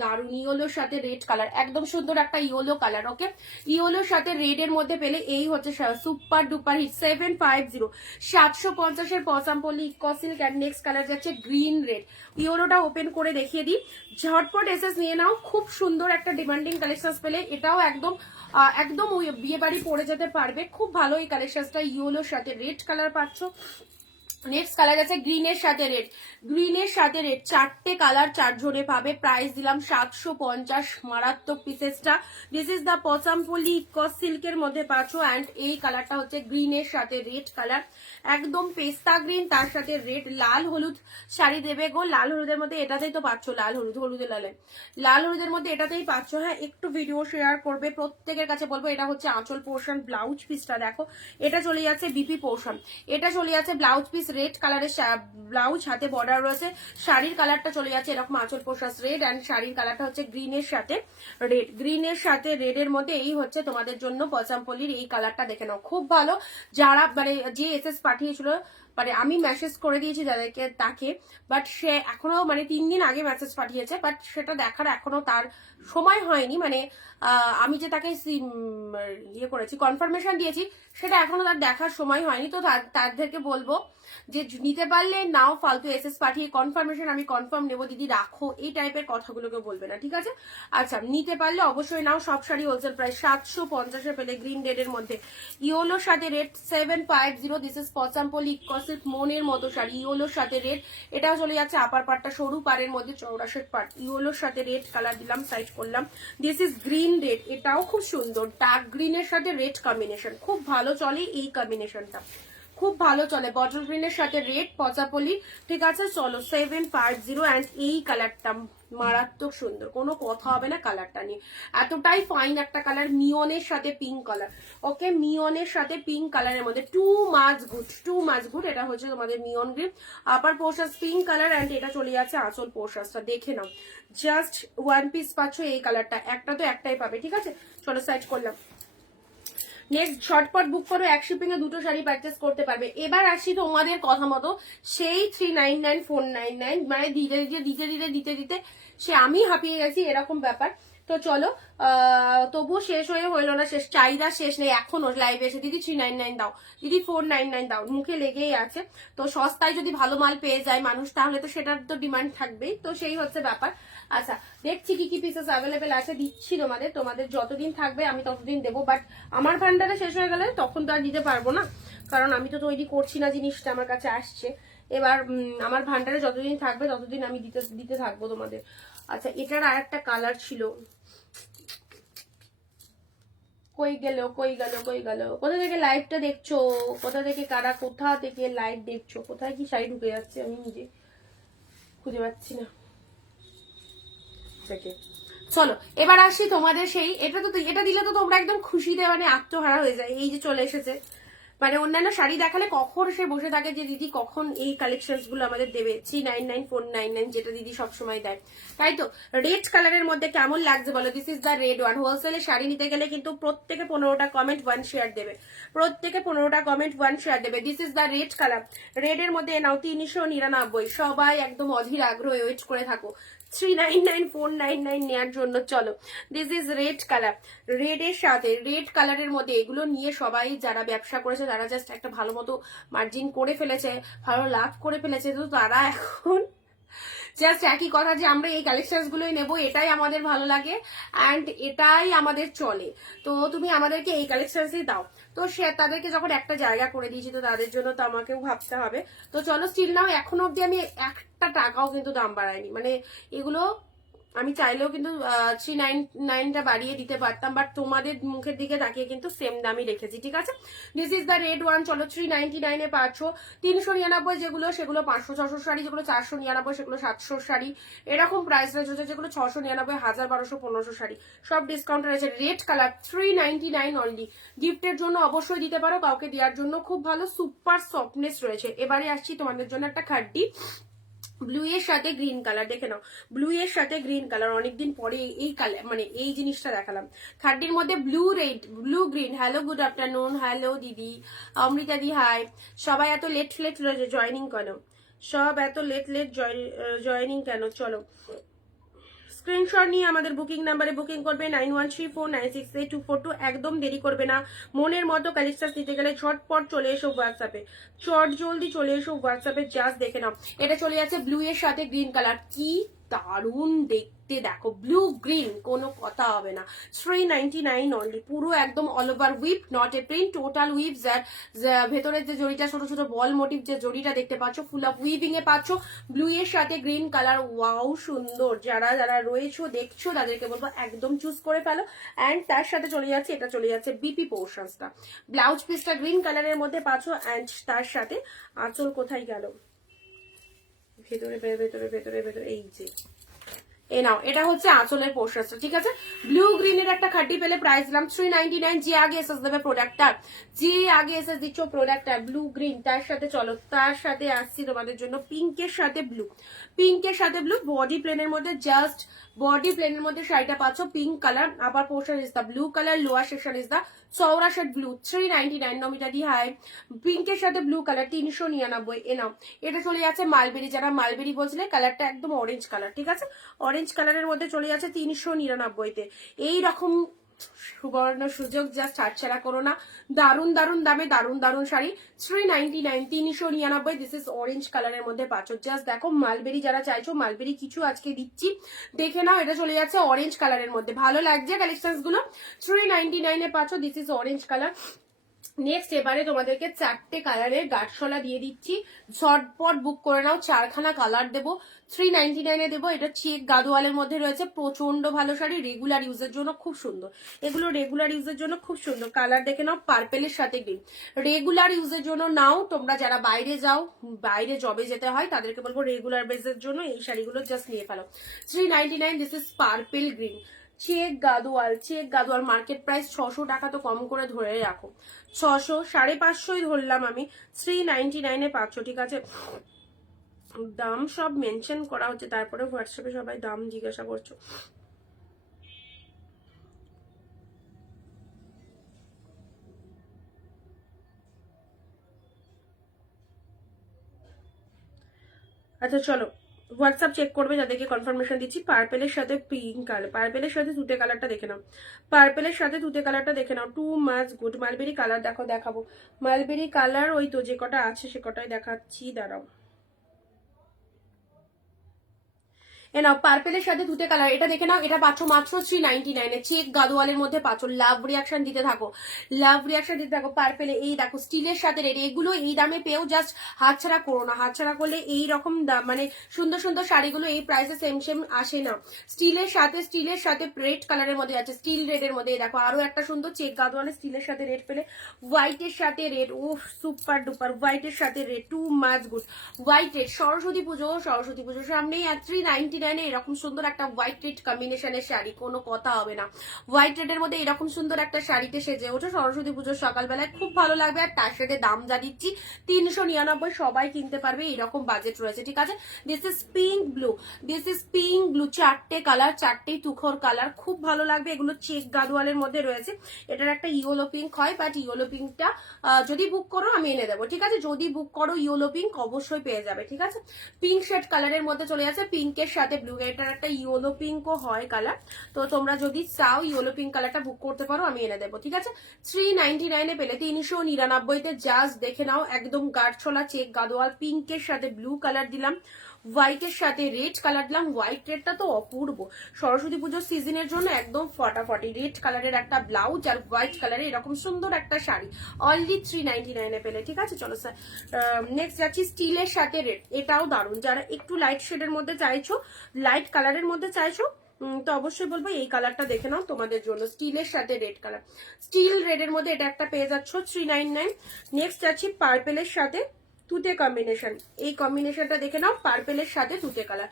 দারুণ, ইয়েলোর সাথে রেড কালার, একদম সুন্দর একটা ইয়েলো কালার। ওকে ইয়েলোর সাথে রেড এর মধ্যে পেলে এই হচ্ছে সুপার ডুপার হিট 750, 750-এর পচামপল্লি ইকো সিল্ক। আর নেক্সট কালার যাচ্ছে গ্রিন রেড, ইয়েলোটা ওপেন করে দেখিয়ে দিই, ঝটপট এসএস নিয়ে নাও। খুব সুন্দর একটা ডিমান্ডিং কালেকশন পেলে, এটাও একদম একদম বিয়ে বাড়ি পরে যেতে পারবে, খুব ভালো এই কালেকশনটা। ইয়েলোর সাথে রেড কালার পাচ্ছ, নেক্সট কালার আছে গ্রিনের সাথে রেড, গ্রিনের সাথে রেড, 4টে কালার 4 জনে পাবে, প্রাইস দিলাম 750, মারাত্মক পিসেসটা। দিস ইজ দ্য পসামপল্লি ইকস সিল্কের মধ্যে পাচ্ছ অ্যান্ড এই কালারটা হচ্ছে গ্রিনের সাথে রেড কালার, একদম পেস্তা গ্রিন, তার সাথে রেড, লাল হলুদ শাড়ি দেবে গো। লাল হলুদের মধ্যে এটাতেই তো পাচ্ছ, লাল হলুদ, হলুদে লালে, লাল হলুদের মধ্যে এটাতেই পাচ্ছ। হ্যাঁ, একটু ভিডিও শেয়ার করবে, প্রত্যেকের কাছে বলবো। এটা হচ্ছে আঁচল পোর্শন, ব্লাউজ পিসটা দেখো, এটা চলে যাচ্ছে বিপি পোর্শন, এটা চলে যাচ্ছে ব্লাউজ পিস রেড কালারের ব্লাউজ, হাতে বর্ডার রয়েছে। শাড়ির কালারটা চলে যাচ্ছে এরকম আঁচল পোশাক রেড অ্যান্ড শাড়ির কালারটা হচ্ছে গ্রিনের সাথে রেড, গ্রিনের সাথে রেডের মধ্যে এই হচ্ছে তোমাদের জন্য পসামপল্লির এই কালারটা। দেখে নাও, খুব ভালো। যারা মানে যে এসএস পাঠিয়েছিল, মানে আমি মেসেজ করে দিয়েছি যাদেরকে তাকে, বাট সে এখনো মানে 3 দিন আগে মেসেজ পাঠিয়েছে, বাট সেটা দেখার এখনো তার সময় হয়নি। মানে আমি যে তাকে ইয়ে করেছি, কনফার্মেশন দিয়েছি, সেটা এখনো তার দেখার সময় হয়নি। তো তাদেরকে বলবো যে নিতে পারলে নাও, ফালতু এসএস পাঠিয়ে কনফার্মেশন আমি কনফার্ম নেবো দিদি রাখো, এই টাইপের কথাগুলোকে বলবে না, ঠিক আছে? আচ্ছা, নিতে পারলে অবশ্যই নাও। সব শাড়ি হোলসেল প্রাইস 750 পেলে, গ্রিন রেডের মধ্যে, ইয়োলোর সাথে রেড 750। দিস ইজ পসামপল্লি ইকসিল্ক, মনের মতো শাড়ি, ইয়োলোর সাথে রেড। এটাও চলে যাচ্ছে আপার পাটটা সরু, পাড়ের মধ্যে চওড়া শেড পাট, ইয়োলোর সাথে রেড কালার দিলাম, সাইড করলাম। দিস ইজ গ্রিন রেড, এটাও খুব সুন্দর, ডার্ক গ্রিনের সাথে রেড কম্বিনেশন, খুব ভালো চলে এই কম্বিনেশনটা, খুব ভালো চলে। বটল গ্রিনের সাথে রেড, পচাপলি, ঠিক আছে? চলো 750 অ্যান্ড এই কালারটা মারাত্মক সুন্দর, কোনো কথা হবে না কালারটা নিয়ে, এতটাই ফাইন একটা কালার, মিয়নের সাথে পিঙ্ক কালার। ওকে, মিয়নের সাথে পিঙ্ক কালারের মধ্যে too much good, too much good. এটা হচ্ছে তোমাদের মিয়ন green, upper portion pink colour and এটা চলে যাচ্ছে আঁচল পোর্শনটা। দেখে নাও, জাস্ট 1 পিস পাচ্ছ এই কালারটা, একটা তো একটাই পাবে, ঠিক আছে? চলো সাইড করলাম। নেক্সট ঝটপট বুক করো, এক শিপিং এ 2টো শাড়ি পারচেস করতে পারবে। এবার আসি তোমাদের কথা মতো সেই 399 499, মানে দিতে দিতে সে আমি হাঁপিয়ে গেছি, এরকম ব্যাপার। তো চলো, তবুও শেষ হয়ে হইলো না, শেষ চাহিদা শেষ নেই এখনো। লাইভে এসে দিদি 399 দাও, দিদি 499 দাও, মুখে লেগেই আছে। তো সস্তায় যদি ভালো মাল পেয়ে যায় মানুষ, তাহলে তো সেটার তো ডিমান্ড থাকবেই, তো সেই হচ্ছে ব্যাপার। আচ্ছা, দেখছি কি কি পিসেস অ্যাভেলেবেল আছে, দিচ্ছি তোমাদের যতদিন থাকবে আমি ততদিন দেবো। বাট আমার ভান্ডারে শেষ হয়ে গেলে তখন তো আর দিতে পারবো না, কারণ আমি তো তৈরি করছি না, জিনিসটা আমার কাছে আসছে। এবার আমার ভান্ডারে যতদিন থাকবে ততদিন আমি দিতে থাকবো তোমাদের। আচ্ছা, এটার আর একটা কালার ছিল, কই গেল কোথা থেকে লাইভটা দেখছো, কোথা থেকে কারা কোথা থেকে লাইভ দেখছো, কোথায় কি শাড়ি ঢুকে যাচ্ছে আমি নিজে খুঁজে পাচ্ছি না। চলো এবার আসি তোমাদের সেই, এটা দিলে তো তোমরা একদম খুশিতে মানে আত্মহারা হয়ে যায়। এই যে চলে এসেছে, মানে অন্যান্য শাড়ি দেখালে কখন সে বসে থাকে যে দিদি কখন এই কালেকশন গুলো আমাদের দেবে, 399 499 যেটা দিদি সবসময় দেয়, তাই তো? রেড কালারের মধ্যে কেমন লাগছে বলো? This is the red one. হোলসেলে শাড়ি নিতে গেলে কিন্তু প্রত্যেকে 15টা কমেন্ট 1 শেয়ার দেবে, প্রত্যেকে 15টা কমেন্ট 1 শেয়ার দেবে। This is the red colour, red এর মধ্যে নাও 399। সবাই একদম অধীর আগ্রহে ওয়েট করে থাকো 399 499 নেওয়ার জন্য। চলো, this is red colour, red এর সাথে রেড কালারের মধ্যে এগুলো নিয়ে সবাই যারা ব্যবসা করেছে তারা জাস্ট একটা ভালো মতো মার্জিন করে ফেলেছে, ভালো লাভ করে ফেলেছে। তো তারা এখন জাস্ট একই কথা যে আমরা এই কালেকশন গুলোই নেবো, এটাই আমাদের ভালো লাগে অ্যান্ড এটাই আমাদের চলে, তো তুমি আমাদেরকে এই কালেকশনসই দাও। তো সে তাদেরকে যখন একটা জায়গা করে দিয়েছি, তো তাদের জন্য তো আমাকেও ভাবতে হবে। তো চলো, স্টিল নাও এখনো অব্দি আমি একটা টাকাও কিন্তু দাম বাড়াইনি, মানে এগুলো আমি চাইলেও কিন্তু 399টা বাড়িয়ে দিতে পারতাম, বাট তোমাদের মুখের দিকে তাকিয়ে কিন্তু সেম দামই রেখেছি, ঠিক আছে? This is the red one. চলো 399 এ পাচ্ছ। 399 যেগুলো সেগুলো 500 600 শাড়ি, যেগুলো 499 সেগুলো 700 শাড়ি, এরকম প্রাইস রেঞ্জ হচ্ছে। যেগুলো 699 1000 1200 1500 শাড়ি, সব ডিসকাউন্ট রয়েছে। রেড কালার 399 অনলি, গিফটের জন্য অবশ্যই দিতে পারো, কাউকে দেওয়ার জন্য খুব ভালো, সুপার সফটনেস রয়েছে। এবারে আসছি তোমাদের জন্য একটা খাড্ডি ব্লু এর সাথে গ্রিন কালার, দেখে নাও, ব্লু এর সাথে গ্রিন কালার, অনেকদিন পরে এই কালার মানে এই জিনিসটা দেখালাম। খাড্ডির মধ্যে blue red blue green. Hello, good afternoon, hello দিদি, অমৃতা দি হাই। সবাই এত লেট জয়নিং কেন, সব এত লেট জয়নিং কেন? চলো স্ক্রিনশট নিয়ে আমাদের বুকিং নাম্বারে বুকিং করবে 9134968242। একদম দেরি করবে না, মনের মতো কালেকশন নিতে গেলে ঝটপট চলে এসো হোয়াটসঅ্যাপে, চট জলদি চলে এসো হোয়াটসঅ্যাপে। জাস্ট দেখে নাও, এটা চলে যাচ্ছে ব্লু এর সাথে গ্রিন কালার, কি দারুণ দেখতে দেখতে দেখো, ব্লু গ্রিন, কোনো কথা হবে না। 399 অনলি, পুরো একদম all over weep, not a print, total weep. যার ভেতরের যে জড়িটা ছোট ছোট বল মোটিভ যে জড়িটা দেখতে পাচ্ছ, ফুল অফ উইভিং এ পাচ্ছ, ব্লু এর সাথে গ্রিন কালার। ওয়াও সুন্দর, যারা যারা রয়েছো দেখছো তাদেরকে বলবো একদম চুজ করে ফেলো। অ্যান্ড তার সাথে চলে যাচ্ছে, এটা চলে যাচ্ছে বিপি পোর্শনসটা, ব্লাউজ পিসটা গ্রিন কালারের মধ্যে পাচ্ছ। অ্যান্ড তার সাথে আঁচল কোথায় গেল, ভেতরে ভেতরে ভেতরে ভেতরে, এই যে এ নাও, এটা হচ্ছে আঁচলের পোর্শনসটা, ঠিক আছে। ব্লু গ্রিনের একটা খাড্ডি পেলে প্রাইস দিলাম 399। যে আগে এসএস দেবে প্রোডাক্টটা, যে আগে এসএস দিচ্ছ প্রোডাক্টটা ব্লু গ্রিন। তার সাথে চলো, তার সাথে আসছি তোমাদের জন্য পিঙ্কের সাথে ব্লু, পিঙ্কের সাথে ব্লু, বডি প্লেনের মধ্যে, জাস্ট বডি প্লেনের মধ্যে শাড়িটা পাচ্ছ pink colour, upper portion is the blue colour, lower section is the চওড়া শেড ব্লু। 399 নমিটা দি হাই, পিঙ্কের সাথে ব্লু কালার 399। এ নাও, এটা চলে যাচ্ছে মালবেরি, যারা মালবেরি বলছিলে, কালারটা একদম অরেঞ্জ কালার, ঠিক আছে। অরেঞ্জ কালারের মধ্যে চলে যাচ্ছে 399-তে। এইরকম সুবর্ণ সুযোগ, জাস্ট হাতছাড়া করো না। দারুন দারুন দামে দারুন দারুন শাড়ি, 399, 399। দিস ইজ অরেঞ্জ কালারের মধ্যে পাচ্ছ। জাস্ট দেখো, মালবেরি যারা চাইছো, মালবেরি কিছু আজকে দিচ্ছি, দেখে নাও। এটা চলে যাচ্ছে অরেঞ্জ কালারের মধ্যে, ভালো লাগছে কালেকশনস গুলো। 399-এ পাচ্ছ, this is orange colour. Next এবারে তোমাদেরকে 4টে কালারের গাঠশলা দিয়ে দিচ্ছি, ঝটপট বুক করে নাও। 4খানা কালার দেবো, 399-এ দেবো। এটা চেক গাদোয়ালের মধ্যে রয়েছে, প্রচন্ড ভালো শাড়ি, রেগুলার ইউজের জন্য খুব সুন্দর। এগুলো রেগুলার ইউজের জন্য খুব সুন্দর। কালার দেখে নাও, পার্পেলের সাথে গ্রিন, রেগুলার ইউজের জন্য নাও। তোমরা যারা বাইরে যাও, বাইরে জবে যেতে হয়, তাদেরকে বলবো রেগুলার বেসের জন্য এই শাড়িগুলো জাস্ট নিয়ে ফেলো। 399, this is purple green, check Gadwal. Check Gadwal market price 600 টাকা, তো কম করে ধরে রাখো, 600, 550 ধরলাম আমি। 399-এ পাচ্ছ, ঠিক আছে। দাম সব মেনশন করা হচ্ছে, তারপরে হোয়াটসঅ্যাপে সবাই দাম জিজ্ঞাসা করছো। আচ্ছা চলো, হোয়াটসঅ্যাপ চেক করবে যাদেরকে কনফার্মেশন দিচ্ছি। পার্পেলের সাথে পিঙ্ক কালার, পার্পেলের সাথে তুতে কালারটা দেখে নাও, পার্পেলের সাথে তুতে কালারটা দেখে নাও, too much good. Mulberry colour দেখো, দেখাবো মালবেরি কালার, ওই তো যে কটা আছে সে কটাই দেখাচ্ছি, দাঁড়াও। এ নাও, পার্পেলের সাথে তুতে কালার, এটা দেখে নাও। এটা পাচ্ছ মাত্র 399-এ, চেক গাদোয়ালের মধ্যে পাচ্ছ। লাভ রিয়াকশন দিতে থাকো, লাভ রিয়াকশন দিতে থাকো। পার্পেলে এই দেখো, স্টিলের সাথে রেড, এগুলো এই দামে পেও, জাস্ট হাতছাড়া করো না। হাতছাড়া করলে এই রকম দাম, মানে সুন্দর সুন্দর শাড়িগুলো এই প্রাইসে সেম সেম আসে না। স্টিলের সাথে রেড কালারের মধ্যে আছে, স্টিল রেডের মধ্যে। দেখো আরো একটা সুন্দর চেক গাদোয়ালে স্টিলের সাথে রেড পেলে, হোয়াইটের সাথে রেড, ও সুপার ডুপার, হোয়াইটের সাথে red, two much good. White red, Saraswati পুজোর সামনেই। আর 399-এ এরকম সুন্দর একটা হোয়াইট রেড কম্বিনেশনের শাড়ি, কোনো কথা হবে না। হোয়াইট রেডের মধ্যে এরকম সুন্দর একটা শাড়িতে সেজে ওঠো সরস্বতী পুজোর সকালবেলায়, খুব ভালো লাগবে। আর তার সাথে দাম যা দিচ্ছি 399, সবাই কিনতে পারবে, এরকম বাজেট রয়েছে, ঠিক আছে। This is pink blue, this is pink blue, 4টে কালার, 4টেই তুখোর কালার, খুব ভালো লাগবে। এগুলো চেক গাদোয়ালের মধ্যে রয়েছে। এটার একটা ইয়েলো পিঙ্ক হয়, বাট ইয়েলো পিঙ্কটা যদি বুক করো আমি এনে দেবো, ঠিক আছে। যদি বুক করো ইয়েলো পিঙ্ক অবশ্যই পেয়ে যাবে, ঠিক আছে। পিঙ্ক শেড কালারের মধ্যে চলে যাচ্ছে, পিঙ্কের সাথে ব্লু, এটার একটা ইয়েলো পিঙ্কও হয় কালার। তো তোমরা যদি চাও ইয়েলো পিঙ্ক কালারটা বুক করতে পারো, আমি এনে দেবো, ঠিক আছে। 399-এ পেলে 399-তে। জাস্ট দেখে নাও, একদম গাঢ় চেক গাদোয়াল, পিঙ্কের সাথে ব্লু কালার দিলাম, হোয়াইটের সাথে রেড কালার দিলাম। হোয়াইট রেডটা তো অপূর্ব, সরস্বতী পুজোর সিজনের জন্য একদম ফটাফটি। রেড কালারের একটা ব্লাউজ আর হোয়াইট কালারের এরকম সুন্দর একটা শাড়ি, অনলি 399-এ পেলে, ঠিক আছে। চলো স্যার, নেক্সট যাচ্ছি স্টিলের সাথে রেড, এটাও দারুণ। যারা একটু লাইট শেডের মধ্যে চাইছো, লাইট কালারের মধ্যে চাইছো, তো অবশ্যই বলবো এই কালারটা দেখে নাও তোমাদের জন্য, স্টিলের সাথে রেড কালার। স্টিল রেডের মধ্যে এটা একটা পেয়ে যাচ্ছ 399। নেক্সট যাচ্ছি পার্পেলের সাথে তুতে কম্বিনেশন, এই কম্বিনেশনটা দেখে নাও, পার্পেলের সাথে তুতে কালার।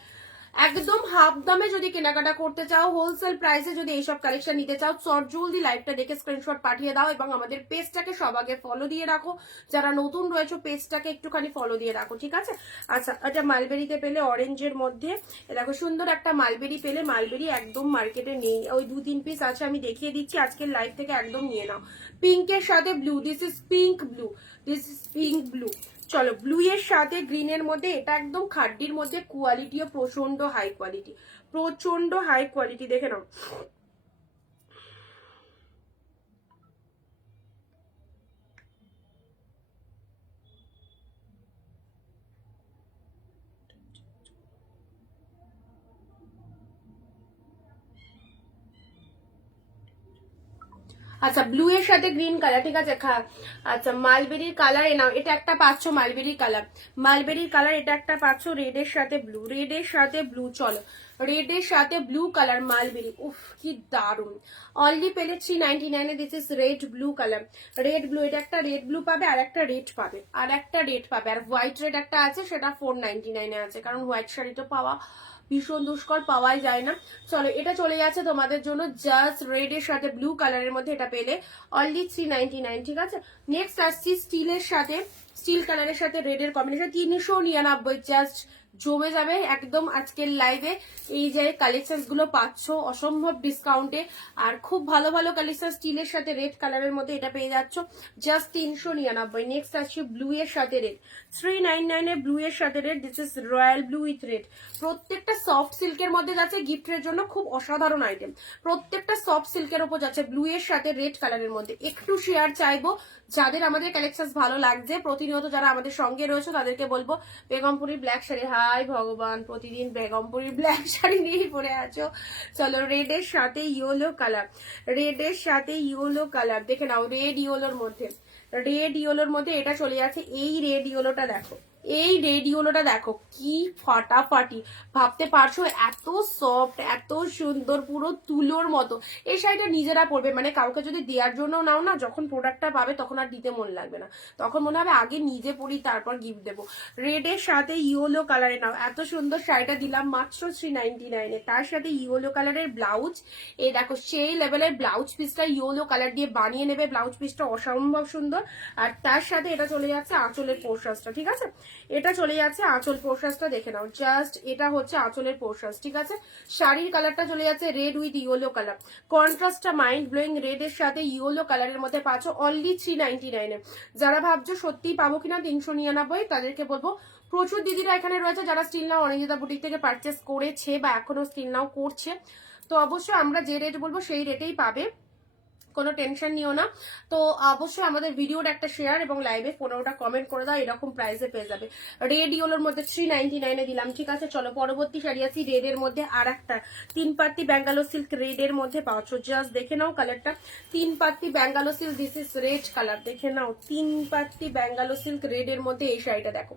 একদম হাফ দামে যদি কেনাকাটা করতে চাও, হোলসেল প্রাইসে যদি এইসব কালেকশন নিতে চাও, জলদি লাইভটা দেখে স্ক্রিনশট পাঠিয়ে দাও এবং আমাদের পেজটাকে সবাইকে ফলো দিয়ে রাখো। যারা নতুন রয়েছে পেজটাকে একটুখানি ফলো দিয়ে রাখো, ঠিক আছে। আচ্ছা, এটা মালবেরিতে পেলে অরেঞ্জের মধ্যে, দেখো সুন্দর একটা মালবেরি পেলে। মালবেরি একদম মার্কেটে নেই, ওই 2-3 পিস আছে, আমি দেখিয়ে দিচ্ছি আজকের লাইভ থেকে, একদম নিয়ে নাও। পিঙ্কের সাথে blue, this is pink blue, this is pink blue. চলো, ব্লু এর সাথে গ্রিনের মধ্যে, এটা একদম খাড্ডির মধ্যে, কোয়ালিটিও প্রচন্ড হাই কোয়ালিটি, প্রচন্ড হাই কোয়ালিটি, দেখে নাও। আচ্ছা ব্লু এর সাথে গ্রিন কালার, ঠিক আছে। আচ্ছা মালবেরির কালার নাও, এটা একটা পাচ্ছ মালবেরির কালার, মালবেরির কালার এটা একটা পাচ্ছ রেড এর সাথে ব্লু, রেড এর সাথে ব্লু, চলো রেড এর সাথে ব্লু কালার মালবেরি, উফ কি দারুন। অনলি পেলে 399 এ, this is red blue colour, red blue, এটা একটা রেড ব্লু পাবে আর একটা রেড পাবে, আর একটা রেড পাবে, আর হোয়াইট রেড একটা আছে সেটা 499 এ আছে, কারণ হোয়াইট শাড়ি তো পাওয়া ভীষণ দুষ্কর, পাওয়াই যায় না। চলো এটা চলে যাচ্ছে তোমাদের জন্য জাস্ট রেড এর সাথে ব্লু কালারের মধ্যে, এটা পেলে অনলি 399, ঠিক আছে। নেক্সট আসছি স্টিলের সাথে, স্টিল কালারের সাথে রেড এর কম্বিনেশন 399, জাস্ট জমে যাবে একদম আজকের লাইভে। এই যে কালেকশন গুলো পাচ্ছ অসম্ভব ডিসকাউন্টে, আর খুব ভালো ভালো কালেকশন স্টিলের সাথে রেড কালারের মধ্যে এটা পেয়ে যাচ্ছ জাস্ট 399। নেক্সট আসছে ব্লু এর সাথে রেড, 399 এ ব্লু এর সাথে red, this is royal blue with red. প্রত্যেকটা সফট সিল্কের মধ্যে যাচ্ছে, গিফটের জন্য খুব অসাধারণ আইটেম, প্রত্যেকটা সফট সিল্কের উপর যাচ্ছে ব্লু এর সাথে রেড কালারের মধ্যে। একটু শেয়ার চাইবো, যাদের আমাদের কালেকশন ভালো লাগছে প্রতিনিয়ত যারা আমাদের সঙ্গে রয়েছে তাদেরকে বলবো বেগমপুরি ব্ল্যাক শাড়ি, হাই ভগবান প্রতিদিন বেগমপুরি ব্ল্যাক শাড়ি নিয়েই পরে আছো। চলো রেড এর সাথে ইয়েলো কালার, রেড এর সাথে ইয়েলো কালার দেখে নাও, রেড ইয়েলোর মধ্যে, রেড ইয়েলোর মধ্যে এটা চলে যাচ্ছে। এই রেড ইয়েলোটা দেখো, এই রেড ইয়েলোটা দেখো কি ফাটাফাটি, ভাবতে পারছো এত সফট এত সুন্দর পুরো তুলোর মতো। এই শাড়িটা নিজেরা পরবে, মানে কাউকে যদি দেওয়ার জন্য নাও না, যখন প্রোডাক্টটা পাবে তখন আর দিতে মন লাগবে না, তখন মনে হবে আগে নিজে পরি তারপর গিফট দেবো। রেড এর সাথে ইয়েলো কালারে নাও, এত সুন্দর শাড়িটা দিলাম মাত্র 399 এ, তার সাথে ইয়েলো কালারের ব্লাউজ। এই দেখো সেই লেভেলের ব্লাউজ পিসটা ইয়েলো কালার দিয়ে বানিয়ে নেবে, ব্লাউজ পিসটা অসম্ভব সুন্দর। আর তার সাথে এটা চলে যাচ্ছে আঁচলের পোর্শনটা, ঠিক আছে, এটা চলে যাচ্ছে আঁচল পোর্শনটা দেখে নাও, জাস্ট এটা হচ্ছে আঁচলের পোর্শন, ঠিক আছে। শাড়ির কালারটা চলে যাচ্ছে রেড উইথ ইয়েলো কালার, কন্ট্রাস্টটা মাইন্ড ব্লোয়িং, রেড এর সাথে ইয়েলো কালারের মধ্যে পাচ্ছ অনলি 399 এ। যারা ভাবছো সত্যিই পাবো কিনা 399, তাদেরকে বলবো প্রচুর দিদিরা এখানে রয়েছে যারা স্টিল নাও অনিন্দিতা বুটিক থেকে পারচেস করেছে বা এখনো স্টিল নাও করছে, তো অবশ্যই আমরা যে রেট বলবো সেই রেটেই পাবে, কোনো টেনশন নিও না। তো অবশ্যই আমাদের ভিডিওর একটা শেয়ার এবং লাইভে 15টা কমেন্ট করে দাও, এরকম প্রাইসে পেয়ে যাবে। রেড ইয়েলোর মধ্যে 399 এ দিলাম, ঠিক আছে। চলো পরবর্তী শাড়ি আছে রেড এর মধ্যে, আর একটা 3 পাত্তি ব্যাঙ্গালো সিল্ক রেড এর মধ্যে পাচ্ছ, জাস্ট দেখে নাও কালারটা, 3 পাত্তি Bangalore silk, this is red colour, দেখে নাও 3 পাত্তি ব্যাঙ্গালো সিল্ক রেড এর মধ্যে এই শাড়িটা দেখো,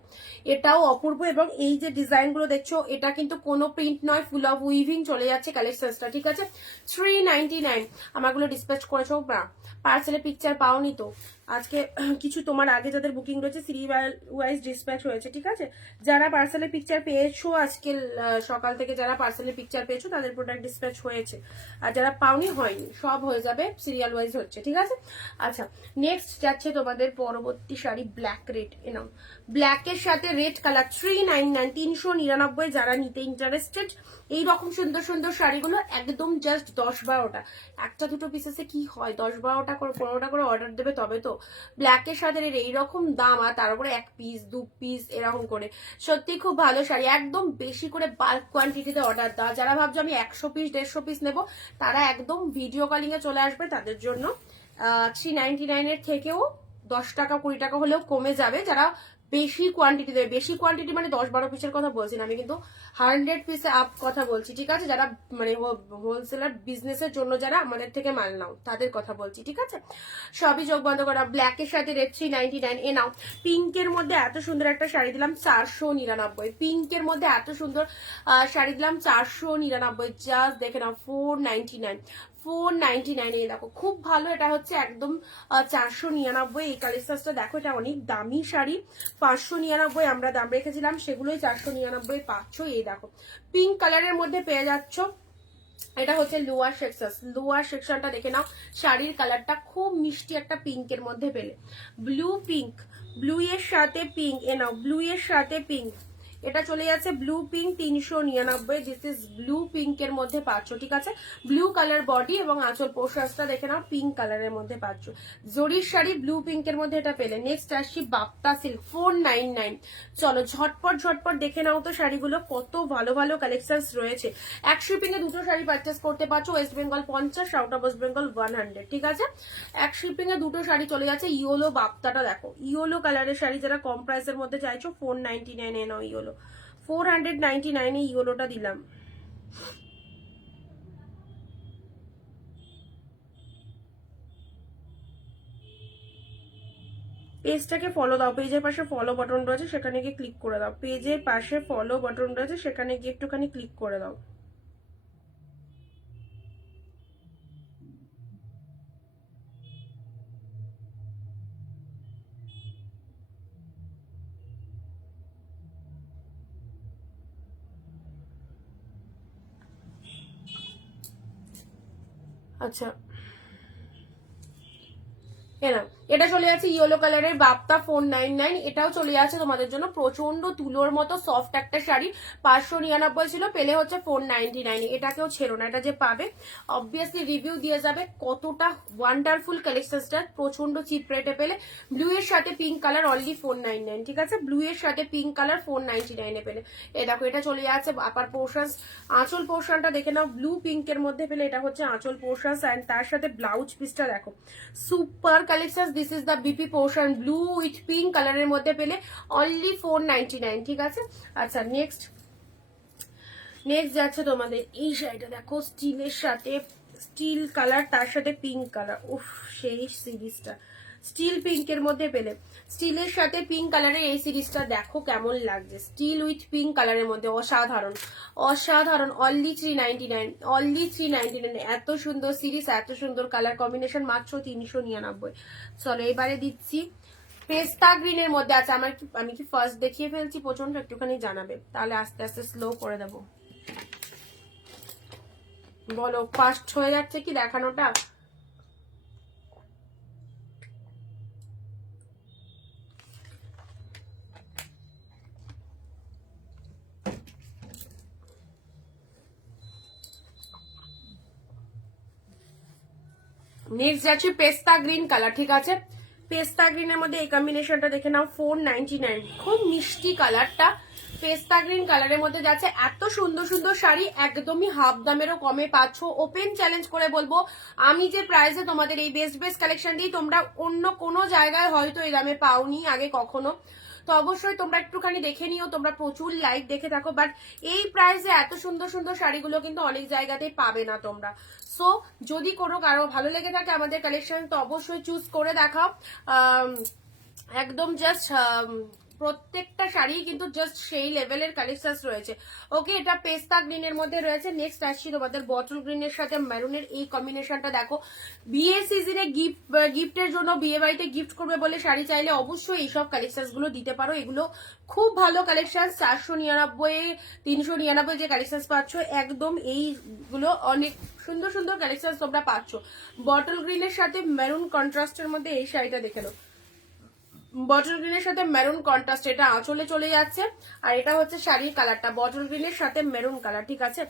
এটাও অপূর্ব। এবং এই যে ডিজাইন গুলো দেখছো এটা কিন্তু কোনো প্রিন্ট নয়, ফুল অফ উইভিং চলে যাচ্ছে কালেকশনটা, ঠিক আছে। 399 আমারগুলো ডিসপ্যাচ করেছো না, পার্সেলে পিকচার পাওনি তো আজকে কিছু তোমার আগে যাদের বুকিং রয়েছে সিরিয়াল ওয়াইজ ডিসপ্যাচ হয়েছে, ঠিক আছে। যারা পার্সেলে পিকচার পেয়েছো আজকে সকাল থেকে যারা পার্সেলে পিকচার পেয়েছো তাদের প্রোডাক্ট ডিসপ্যাচ হয়েছে, আর যারা পাওনি হয়নি, সব হয়ে যাবে, সিরিয়াল ওয়াইজ হচ্ছে, ঠিক আছে। আচ্ছা নেক্সট যাচ্ছে তোমাদের পরবর্তী শাড়ি ব্ল্যাক রেড, এনাও ব্ল্যাকের সাথে রেড কালার 399, 399 যারা নিতে ইন্টারেস্টেড। এইরকম সুন্দর সুন্দর শাড়িগুলো একদম জাস্ট 10-12টা, একটা দুটো পিসেসে কি হয় 10-12টা করে 15টা করে অর্ডার দেবে তবে তো। ব্ল্যাকের সাথে এইরকম দাম, আর তার উপরে 1 পিস 2 পিস এরকম করে, সত্যি খুব ভালো শাড়ি, একদম বেশি করে বাল্ক কোয়ান্টিটিতে অর্ডার দাও। যারা ভাবছো আমি 100 পিস 150 পিস নেবো, তারা একদম ভিডিও কলিং এ চলে আসবে, তাদের জন্য 399 এর থেকেও 10 টাকা 20 টাকা হলেও কমে যাবে। যারা বেশি কোয়ান্টিটি দেবে, বেশি কোয়ান্টিটি মানে 10-12 পিসের কথা বলছি না আমি, কিন্তু 100 পিসে আপ কথা বলছি, ঠিক আছে। যারা মানে হোলসেলার বিজনেসের জন্য যারা আমাদের থেকে মাল নাও তাদের কথা বলছি, ঠিক আছে। সবই চোখ বন্ধ করা। ব্ল্যাকের সাথে রেড 399 এ নাও। পিঙ্কের মধ্যে এত সুন্দর একটা শাড়ি দিলাম 499, পিঙ্কের মধ্যে এত সুন্দর শাড়ি দিলাম 499, জাস্ট দেখে নাও 499, 499 এই দেখো খুব ভালো, এটা হচ্ছে একদম 499 এই কালেকশনটা দেখো, এটা অনেক দামি শাড়ি, 599 আমরা দাম রেখেছিলাম, সেগুলোই 499 পাচ্ছ। এই দেখো পিঙ্ক কালারের মধ্যে পেয়ে যাচ্ছ, এটা হচ্ছে লোয়ার সেকশন, লোয়ার সেকশনটা দেখে নাও, শাড়ির কালারটা খুব মিষ্টি একটা পিঙ্কের মধ্যে পেলে, ব্লু পিঙ্ক, ব্লু এর সাথে পিঙ্ক, এ নাও ব্লু এর সাথে পিঙ্ক, এটা চলে যাচ্ছে blue pink 399, this is blue পিঙ্কের মধ্যে পাচ্ছ, ঠিক আছে। ব্লু কালার বডি এবং আঁচল পোশাকটা দেখে নাও পিঙ্ক কালারের মধ্যে পাচ্ছ, জরির শাড়ি ব্লু পিঙ্কের মধ্যে এটা পেলে। নেক্সট আসছি বাপ্তা সিল্ক 499, চলো ঝটপট ঝটপট দেখে নাও তো শাড়িগুলো, কত ভালো ভালো কালেকশন রয়েছে। এক শিপিং এ দুটো শাড়ি পারচেস করতে পারছো, West Bengal 50, out of West Bengal 100, ঠিক আছে। এক শিপিং এ দুটো শাড়ি চলে যাচ্ছে। ইয়েলো বাপ্তাটা দেখো, ইয়েলো কালারের শাড়ি যারা কম প্রাইসের মধ্যে চাইছো 499 এ নাও ইয়েলো, 499 এ ইয়েলোটা দিলাম। পেজটাকে ফলো দাও, পেজের পাশে ফলো বাটন রয়েছে সেখানে গিয়ে ক্লিক করে দাও, পেজের পাশে ফলো বাটন রয়েছে সেখানে গিয়ে একটুখানি ক্লিক করে দাও। আচ্ছা এনাম, এটা চলে যাচ্ছে ইয়েলো কালারের বাপ্তা 499, এটাও চলে যাচ্ছে তোমাদের জন্য প্রচন্ড তুলোর মতো সফট একটা শাড়ি, 599 ছিল, পেলে হচ্ছে 499। এটাকেও ছেড়ো না, এটা যে পাবে অবভিয়াসলি রিভিউ দিয়ে যাবে কতটা ওয়ান্ডারফুল কালেকশনটা, প্রচন্ড চিপ রেটে পেলে। ব্লু এর সাথে পিঙ্ক কালার অনলি 499, ঠিক আছে, ব্লু এর সাথে পিঙ্ক কালার 499 পেলে। এ দেখো এটা চলে যাচ্ছে আপার পোর্শন, আঁচল পোর্শনটা দেখে নাও, ব্লু পিঙ্কের মধ্যে পেলে, এটা হচ্ছে আঁচল পোর্শন এন্ড তার সাথে ব্লাউজ পিসটা দেখো super collection. This is the BP portion, blue with pink কালারের মধ্যে পেলে অনলি 499, ঠিক আছে। আচ্ছা নেক্সট যাচ্ছে তোমাদের এই শাড়িটা দেখো, স্টিলের সাথে স্টিল কালার তার সাথে পিঙ্ক কালার, উফ সেই সিরিজটা স্টিল পিঙ্কের মধ্যে পেলে, স্টিলের সাথে পিঙ্ক কালারের এই সিরিজটা দেখো কেমন লাগছে, স্টিল উইথ পিঙ্ক কালারের মধ্যে অসাধারণ অসাধারণ, অনলি 399, অনলি 399, এত সুন্দর সিরিজ, এত সুন্দর কালার কম্বিনেশন, মাত্র 399। চলো এবারে দিচ্ছি পেস্তা গ্রিনের মধ্যে আছে, আমি কি ফার্স্ট দেখিয়ে ফেলছি প্রচন্ড, একটুখানি জানাবে তাহলে আস্তে আস্তে স্লো করে দেবো। বলো ফাস্ট হয়ে যাচ্ছে কি দেখানোটা? নেক্সট যাচ্ছে পেস্তা গ্রিন কালার, ঠিক আছে, পেস্তা গ্রিনের মধ্যে এই কম্বিনেশনটা দেখে নাও, 499, খুব মিষ্টি কালারটা, পেস্তা গ্রিন কালারের মধ্যে যাচ্ছে। এত সুন্দর সুন্দর শাড়ি একদমই হাফ দামেরও কমে পাচ্ছ, ওপেন চ্যালেঞ্জ করে বলবো আমি যে প্রাইসে তোমাদের এই বেস্ট বেস্ট কালেকশন দিই, তোমরা অন্য কোনো জায়গায় হয়তো এই দামে পাওনি আগে কখনো, তো অবশ্যই তোমরা একটুখানি দেখে নিও, তোমরা প্রচুর লাইভ দেখে থাকো, বাট এই প্রাইসে এত সুন্দর সুন্দর শাড়িগুলো কিন্তু অনেক জায়গাতেই পাবে না তোমরা। সো যদি কোনো কারো ভালো লেগে থাকে আমাদের কালেকশন, তো অবশ্যই চুজ করে দেখাও, একদম জাস্ট প্রত্যেকটা শাড়ি কিন্তু জাস্ট সেই লেভেলের কালেকশন রয়েছে। ওকে, এটা পেস্তা গ্রিনের মধ্যে রয়েছে। নেক্সট আসছি তোমাদের বটল গ্রিনের সাথে মেরুনের এই কম্বিনেশনটা দেখো, বিয়ে সিজনে গিফটের জন্য, বিয়ে বাড়িতে গিফট করবে বলে শাড়ি চাইলে অবশ্যই এইসব কালেকশন গুলো দিতে পারো, এগুলো খুব ভালো কালেকশন। 499, 399 যে কালেকশন পাচ্ছ, একদম এইগুলো অনেক সুন্দর সুন্দর কালেকশন তোমরা পাচ্ছ। বটল গ্রিনের সাথে মেরুন কন্ট্রাস্টের মধ্যে এই শাড়িটা দেখে নাও, বটল গ্রিনের সাথে মেরুন কন্ট্রাস্ট, এটা আঁচলে চলে যাচ্ছে, আর এটা হচ্ছে শাড়ির কালারটা বটল গ্রিনের সাথে মেরুন কালার, ঠিক আছে,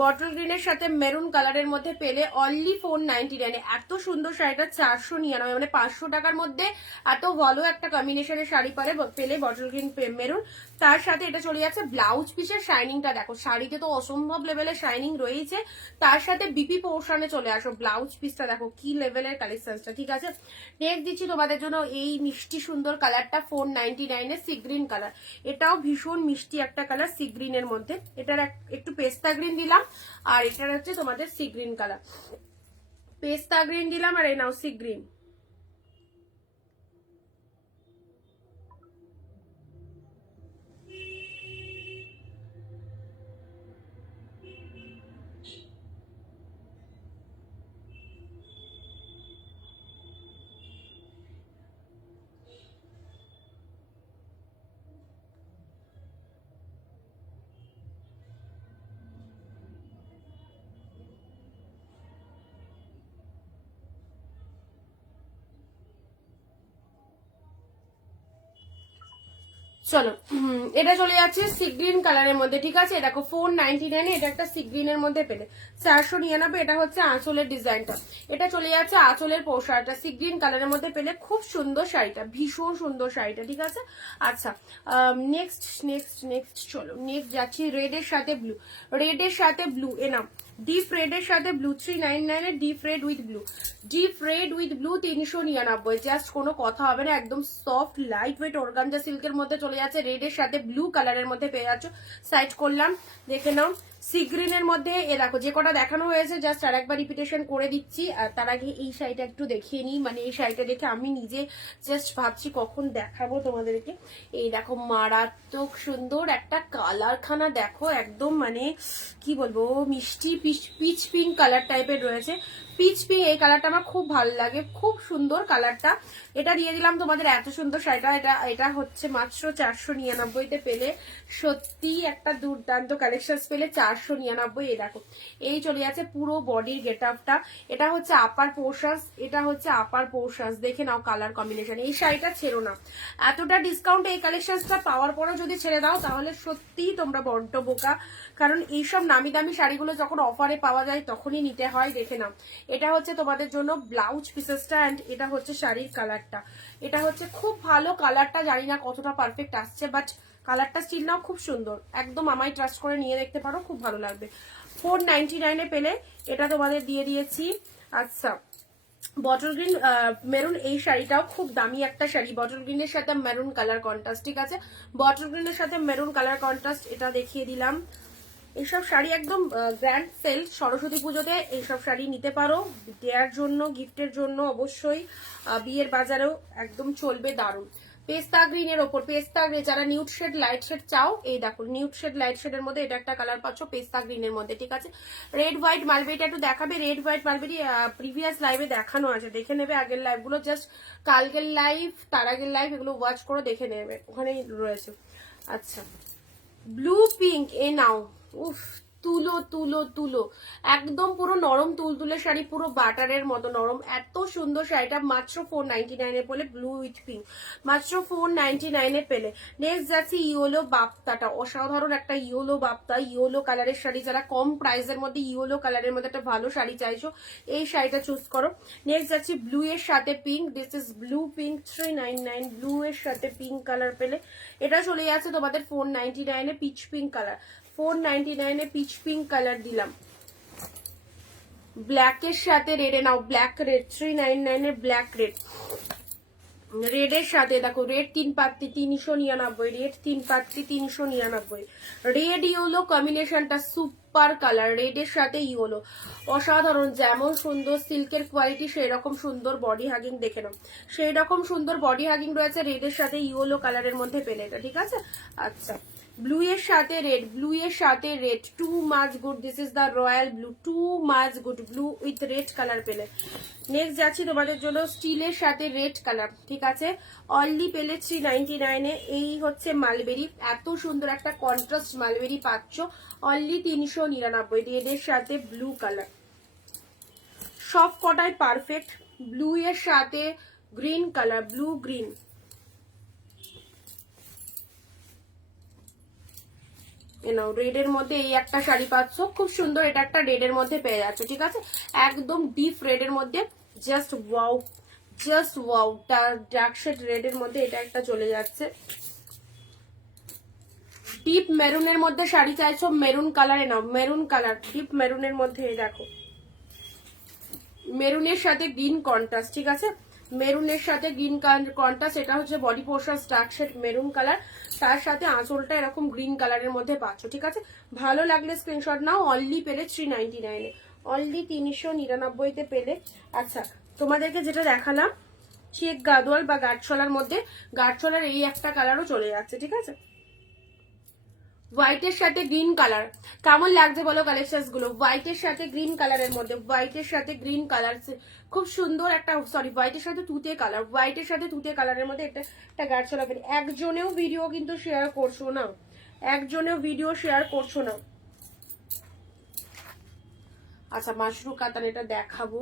বটল গ্রিনের সাথে মেরুন কালারের মধ্যে পেলে অনলি 499। এত সুন্দর শাড়িটা 499, মানে 500 টাকার মধ্যে এত ভালো একটা কম্বিনেশনের শাড়ি পেলে বটল গ্রিন মেরুন, তার সাথে এটা চলে যাচ্ছে ব্লাউজ পিসের শাইনিংটা দেখো, শাড়িতে তো অসম্ভব লেভেলের শাইনিং রয়েছে, তার সাথে বিপি পোর্শনে চলে আসো, ব্লাউজ পিসটা দেখো কি লেভেলের কালেকশনটা, ঠিক আছে। নেক্সট দিচ্ছি তোমাদের জন্য এই মিষ্টি সুন্দর কালারটা, 499 এর সি গ্রিন কালার, এটাও ভীষণ মিষ্টি একটা কালার সি গ্রিনের মধ্যে, এটার একটু পেস্তা গ্রিন দিলাম, আর এটার হচ্ছে তোমাদের সি গ্রিন কালার, পেস্তা গ্রিন দিলাম আর এই নাও সি গ্রিন। চলো এটা চলে যাচ্ছে সি গ্রিন কালারের মধ্যে, ঠিক আছে, দেখো 499, এটা একটা সি গ্রিনের মধ্যে পেলে 499, এটা হচ্ছে আঁচলের ডিজাইনটা, এটা চলে যাচ্ছে আঁচলের পোশাকটা, সি গ্রিন কালারের মধ্যে পেলে খুব সুন্দর শাড়িটা, ভীষণ সুন্দর শাড়িটা, ঠিক আছে। আচ্ছা নেক্সট নেক্সট নেক্সট চলো নেক্সট যাচ্ছি রেডের সাথে ব্লু, রেডের সাথে ব্লু, এনাম ডিপ রেডের সাথে ব্লু, 399 এর deep red with blue, deep red with blue 399, just কোনো কথা হবে না, একদম সফট লাইট ওয়েট অর্গানজা সিল্কের মধ্যে চলে যাচ্ছে, রেডের সাথে ব্লু কালারের মধ্যে পেয়ে যাচ্ছ। সাইড করলাম দেখে নাও, সি গ্রিনের মধ্যে এ দেখো যে কটা দেখানো হয়েছে জাস্ট আর একবার রিপিটেশন করে দিচ্ছি। আর তার আগে এই শাড়িটা একটু দেখিয়ে নিই, মানে এই শাড়িটা দেখে আমি নিজে জাস্ট ভাবছি কখন দেখাবো তোমাদেরকে। এই দেখো মারাত্মক সুন্দর একটা কালারখানা দেখো, একদম মানে কি বলবো মিষ্টি পিচ পিঙ্ক কালার টাইপের রয়েছে। পিচ পিঙ্ক এই কালারটা আমার খুব ভালো লাগে, খুব সুন্দর কালারটা। এটা দিয়ে দিলাম তোমাদের এত সুন্দর শাড়িটা। এটা হচ্ছে মাত্র 499-তে পেলে, সত্যি একটা দুর্দান্ত কালেকশন পেলে 499। এই দেখো এই চলে যাচ্ছে পুরো বডির গেট আপটা। এটা হচ্ছে আপার পোর্শনস, এটা হচ্ছে আপার পোর্শনস, দেখে নাও কালার কম্বিনেশন। এই শাড়িটা ছেড়ো না, এতটা ডিসকাউন্ট এই কালেকশনটা পাওয়ার পরও যদি ছেড়ে দাও তাহলে সত্যিই তোমরা বড্ড বোকা। কারণ এইসব নামি দামি শাড়িগুলো যখন অফারে পাওয়া যায় তখনই নিতে হয়। দেখে নাও এটা হচ্ছে তোমাদের জন্য ব্লাউজ পিসেসটা, অ্যান্ড এটা হচ্ছে শাড়ির কালারটা। এটা হচ্ছে খুব ভালো কালারটা, জানি না কতটা পারফেক্ট আসছে, বাট কালারটা স্টিল নাও খুব সুন্দর, একদম আমায় ট্রাস্ট করে নিয়ে দেখতে পারো, খুব ভালো লাগবে। 499-এ পেলে এটা তোমাদের দিয়ে দিয়েছি। আচ্ছা বটল গ্রিন মেরুন, এই শাড়িটাও খুব দামি একটা শাড়ি, বটল গ্রিনের সাথে মেরুন কালার কন্ট্রাস্ট, ঠিক আছে, বটল গ্রিনের সাথে মেরুন কালার কন্ট্রাস্ট, এটা দেখিয়ে দিলাম। এইসব শাড়ি একদম গ্র্যান্ড সেল, সরস্বতী পুজোতে এইসব শাড়ি নিতে পারো, দেওয়ার জন্য গিফটের জন্য অবশ্যই, বিয়ের বাজারেও একদম চলবে, দারুণ। পেস্তা গ্রিনের ওপর, পেস্তা গ্রিন যারা নিউড শেড লাইট শেড চাও, এই দেখো নিউড শেড লাইট শেডের মধ্যে এটা একটা কালার পাচ্ছ পেস্তা গ্রিনের মধ্যে, ঠিক আছে। রেড হোয়াইট মালবেরিটা একটু দেখাবে, রেড হোয়াইট মালবেরি প্রিভিয়াস লাইভে দেখানো আছে, দেখে নেবে আগের লাইভগুলো, জাস্ট কালকের লাইভ তার আগের লাইভ এগুলো ওয়াচ করে দেখে নেবে, ওখানেই রয়েছে। আচ্ছা ব্লু পিঙ্ক, এ নাও, উফ তুলো তুলো তুলো, একদম পুরো নরম তুলতুলে শাড়ি, পুরো বাটারের মতো নরম, এত সুন্দর শাড়িটা মাত্র 499-এ পেলে, ব্লু উইথ পিঙ্ক মাত্র 499-এ পেলে। নেক্সট যাচ্ছে ইয়েলো বাপ্তাটা, অসাধারণ একটা ইয়েলো বাপ্তা, ইয়েলো কালারের শাড়ি, যারা কম প্রাইসের মধ্যে ইয়েলো কালারের মধ্যে একটা ভালো শাড়ি চাইছো এই শাড়িটা চুজ করো। নেক্সট যাচ্ছে ব্লু এর সাথে pink, this is blue pink 399, blue এর সাথে পিঙ্ক কালার পেলে। এটা চলে যাচ্ছে তোমাদের 499-এ পিচ পিঙ্ক কালার, 499-এ পিচ পিঙ্ক কালার দিলাম। ব্ল্যাকের সাথে রেডে নাও, ব্ল্যাক রেড 399-এর ব্ল্যাক রেড, রেডের সাথে দেখো রেড 3 পাত্তি 399, রেড 3 পাত্তি 399, রেড ইয়েলো কম্বিনেশনটা সুপার কালার, রেডের সাথে ইয়েলো অসাধারণ, যেমন সুন্দর সিল্কের কোয়ালিটি সেই রকম সুন্দর বডি হাগিং, দেখে নাও সেই রকম সুন্দর বডি হাগিং রয়েছে রেডের সাথে ইয়েলো কালারের মধ্যে পেলে এটা, ঠিক আছে। আচ্ছা ব্লু এর সাথে রেড, ব্লু এর সাথে red, two much good, this is the royal blue, two much good, blue with red colour পেলে। নেক্সট যাচ্ছি তোমাদের জন্য স্টিলের সাথে রেড কালার, ঠিক আছে, অনলি পেলে 399-এ। এই হচ্ছে মালবেরি, এত সুন্দর একটা কন্ট্রাস্ট মালবেরি পাচ্ছ অনলি 399, রেডের সাথে ব্লু কালার, সব কটাই পারফেক্ট। ব্লু এর সাথে green colour, blue green, red এর মধ্যে এই একটা শাড়ি পাচ্ছ খুব সুন্দর, এটা একটা রেড এর মধ্যে পেয়ে যাচ্ছে, ঠিক আছে, একদম ডিপ রেড এর মধ্যে, just wow, just wow, dark shade red এর মধ্যে এটা একটা চলে যাচ্ছে। ডিপ মেরুনের মধ্যে শাড়ি চাইছো, মেরুন কালারে নাও, মেরুন কালার ডিপ মেরুনের মধ্যে, দেখো মেরুনের সাথে গ্রিন কন্ট্রাস্ট, ঠিক আছে, মেরুনের সাথে গ্রিন কন্ট্রাস্ট, এটা হচ্ছে body portion dark shade maroon colour, তার সাথে আঁচলটা এরকম গ্রিন কালারের মধ্যে পাচ্ছ, ঠিক আছে। ভালো লাগলে স্ক্রিনশট নাও, অনলি পেলে 399-এ, অনলি 399-তে পেলে। আচ্ছা তোমাদেরকে যেটা দেখালাম চেক গাদোয়াল বা গাঢ়ছলার মধ্যে, গাঢ়ছলার এই একটা কালারও চলে যাচ্ছে, ঠিক আছে, হোয়াইটের সাথে গ্রিন কালার, কেমন লাগছে বলো কালেকশন গুলো, হোয়াইটের সাথে গ্রিন কালারের মধ্যে, হোয়াইটের সাথে গ্রিন কালার, খুব সুন্দর একটা, সরি হোয়াইটের সাথে তুতে কালার, হোয়াইটের সাথে তুতে কালারের মধ্যে একটা গাঢ়ছলা পেন। একজনেও ভিডিও কিন্তু শেয়ার করছো না, একজনেও ভিডিও শেয়ার করছো না। আচ্ছা মাশরু কাতান এটা দেখাবো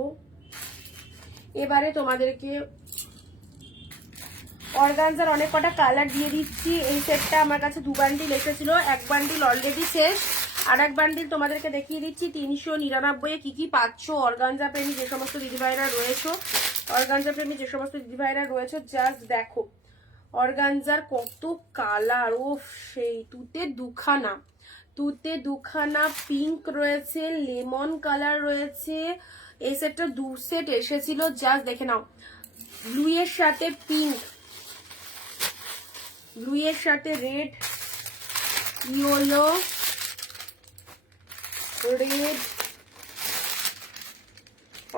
এবারে তোমাদেরকে, অর্গানজার অনেক কটা কালার দিয়ে দিচ্ছি। এই সেটটা আমার কাছে 2 বান্ডিল এসেছিল, 1 বান্ডিল অলরেডি শেষ, আর 1 বান্ডিল তোমাদেরকে দেখিয়ে দিচ্ছি 399-এ কি কি পাচ্ছ। অর্গানজা প্রেমী যে সমস্ত দিদিভাইরা রয়েছে, অর্গানজা প্রেমী যে সমস্ত দিদিভাইরা রয়েছে, জাস্ট দেখো অর্গানজার কত কালার, ও সেই তুতে দুখানা, তুতে দুখানা পিঙ্ক রয়েছে, লেমন কালার রয়েছে, এই সেটটা 2 সেট এসেছিল, জাস্ট দেখে নাও, ব্লু এর সাথে পিঙ্ক, ব্লু এর সাথে রেড, ইয়েলো, রেড,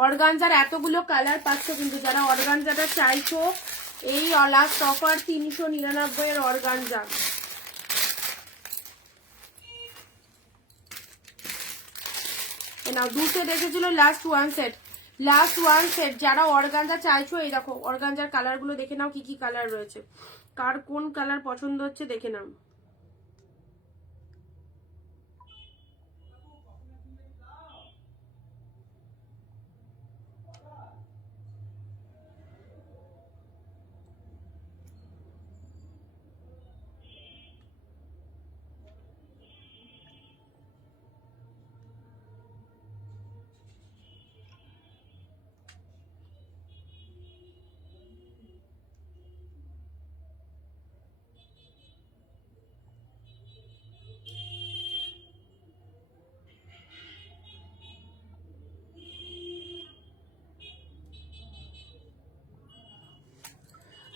অর্গানজার এতগুলো কালার পাচ্ছ কিন্তু যারা অর্গানজাটা চাইছো এই লাস্ট অফার 399 এর অর্গানজা। নাও 2 সেট এসেছিল, লাস্ট ওয়ান সেট যারা অর্গানজা চাইছো এই দেখো অর্গানজার কালার গুলো দেখে নাও কি কি কালার রয়েছে, কার কোন কালার পছন্দ হচ্ছে দেখে নাও।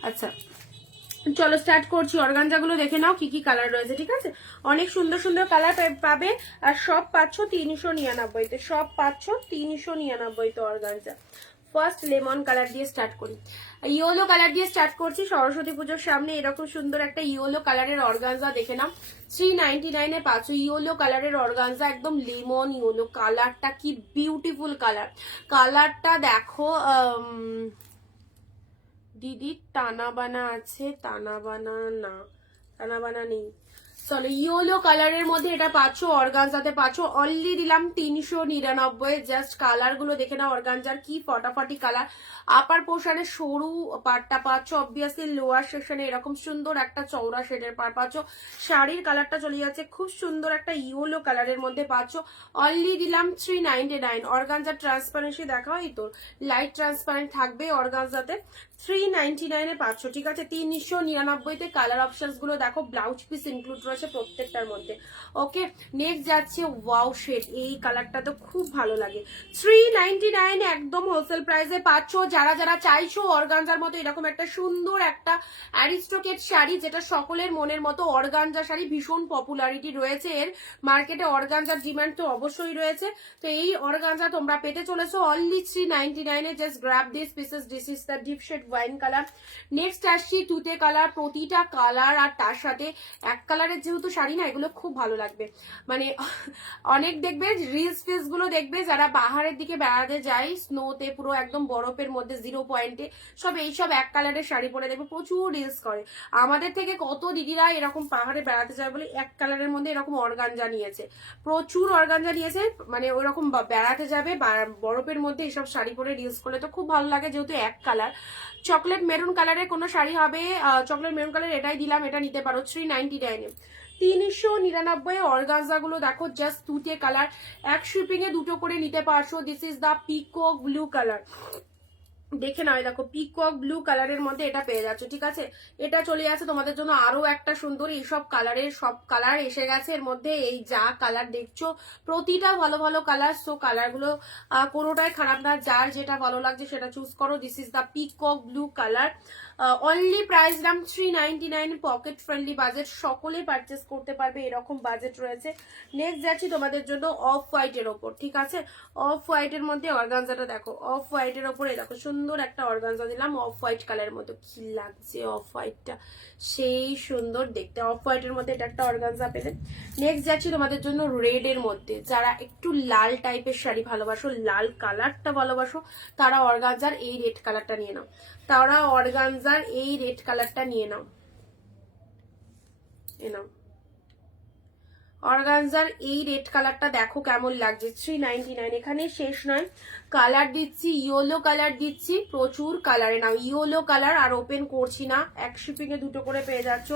আচ্ছা চলো স্টার্ট করছি, অর্গানজা গুলো দেখে নাও কি কি কালার রয়েছে, ঠিক আছে? অনেক সুন্দর সুন্দর কালার পাবে আর সব পাচ্ছ 399 তে, সব পাচ্ছ 399 তে অর্গানজা। ফার্স্ট লেমন কালার দিয়ে স্টার্ট করি, ইয়েলো কালার দিয়ে স্টার্ট করছি। সরস্বতী পুজোর সামনে এরকম সুন্দর একটা ইয়েলো কালারের অর্গানজা দেখে নাও, 399 এ পাচ্ছ ইয়েলো কালারের অর্গানজা, একদম লেমন ইয়েলো কালারটা, কি বিউটিফুল কালার। কালারটা দেখো দিদি টানা বানা আছে, টানা বানা না, টানা বানা নেই, চলো ইয়েলো কালারের মধ্যে এটা পাচ্ছ অর্গানজাতে পাচ্ছ, অনলি দিলাম 399। জাস্ট কালার গুলো দেখে নাও, অর্গানজার কি ফটাফটি কালার। আপার পোর্শনে সরু পাটটা পাচ্ছ, অবভিয়াসলি লোয়ার সেকশনে এরকম সুন্দর একটা চওড়া শেডের পার পাচ্ছ। শাড়ির কালারটা চলে যাচ্ছে খুব সুন্দর একটা ইয়েলো কালারের মধ্যে পাচ্ছ, অনলি দিলাম 399। অর্গানজার ট্রান্সপারেন্সি দেখা হয় তো, লাইট ট্রান্সপারেন্ট থাকবে অর্গানজাতে, 399 এ পাচ্ছ, ঠিক আছে? 399 তে কালার অপশনস গুলো দেখো, ব্লাউজ পিস ইনক্লুড রয়েছে প্রত্যেকটার মধ্যে। ওকে নেক্সট যাচ্ছে ওয়াও শেড, এই কালারটা তো খুব ভালো লাগে, 399 একদম হোলসেল প্রাইসে পাচ্ছ। যারা যারা চাইছো অর্গানজার মতো এরকম একটা সুন্দর একটা অ্যারিস্টোকেট শাড়ি, যেটা সকলের মনের মতো, অর্গানজা শাড়ি ভীষণ পপুলারিটি রয়েছে এর মার্কেটে, অর্গানজার ডিমান্ড তো অবশ্যই রয়েছে। তো এই অর্গানজা তোমরা পেতে চলেছো অনলি 399 এ। Just grab this pieces, this is the deep shade wine colour. Next আসছি তুতে কালার, প্রতিটা কালার আর তার সাথে এক কালারের যেহেতু শাড়ি না, এগুলো খুব ভালো লাগবে। মানে অনেক দেখবে রিলস ফিলস গুলো দেখবে যারা পাহাড়ের দিকে বেড়াতে যায়, স্নোতে পুরো একদম বরফের মধ্যে 0 পয়েন্টে সব এইসব এক কালারের শাড়ি পরে দেখবে প্রচুর রিলস করে। আমাদের থেকে কত দিদিরা এরকম পাহাড়ে বেড়াতে যায় বলে এক কালারের মধ্যে এরকম অর্গানজা নিয়েছে, প্রচুর অর্গানজা নিয়েছে, মানে ওইরকম বেড়াতে যাবে বরফের মধ্যে এইসব শাড়ি পরে রিলস করলে তো খুব ভালো লাগে, যেহেতু এক কালার। চকলেট মেরুন কালারের কোনো শাড়ি হবে, চকলেট মেরুন কালার এটাই দিলাম, এটা নিতে পারো 399 এ। 399 অর্গানজা গুলো দেখো, জাস্ট তুতে কালার, এক শিপিং এ দুটো করে নিতে পারছো। This is the peacock blue colour, দেখে নাও দেখো পিকক ব্লু কালারের মধ্যে এটা পেয়ে যাচ্ছে, ঠিক আছে? এটা চলে যাচ্ছে তোমাদের জন্য আরো একটা সুন্দর, এইসব কালারের সব কালার এসে গেছে এর মধ্যে, এই যা কালার দেখছো প্রতিটা ভালো ভালো কালার। সো কালার গুলো কোনোটাই খারাপ না, যার যেটা ভালো লাগছে সেটা চুজ করো। This is the peacock blue colour, only price দাম 399, পকেট ফ্রেন্ডলি বাজেট, সকলে পারচেস করতে পারবে এরকম বাজেট রয়েছে। নেক্সট যাচ্ছি তোমাদের জন্য অফ হোয়াইটের ওপর, ঠিক আছে? অফ হোয়াইটের মধ্যে অর্গানজাটা দেখো, অফ হোয়াইটের ওপরে দেখো সুন্দর একটা অর্গানজা দিলাম অফ হোয়াইট কালারের মধ্যে, কি লাগছে অফ হোয়াইটটা, সেই সুন্দর দেখতে। অফ হোয়াইটের মধ্যে এটা একটা অর্গানজা পেলে। নেক্সট যাচ্ছি তোমাদের জন্য রেড এর মধ্যে, যারা একটু লাল টাইপের শাড়ি ভালোবাসো, লাল কালারটা ভালোবাসো, তারা অর্গানজার এই রেড কালারটা নিয়ে নাও, তারা অর্গানজার এই রেড কালারটা নিয়ে নাও, এ নাও অর্গানজার এই রেড কালারটা দেখো কেমন লাগছে, 399। এখানে শেষ নয়, কালার দিচ্ছি, ইয়েলো কালার দিচ্ছি, প্রচুর কালারে নাও, ইয়েলো কালার আর ওপেন করছি না, এক শিপিং এ দুটো করে পেয়ে যাচ্ছ।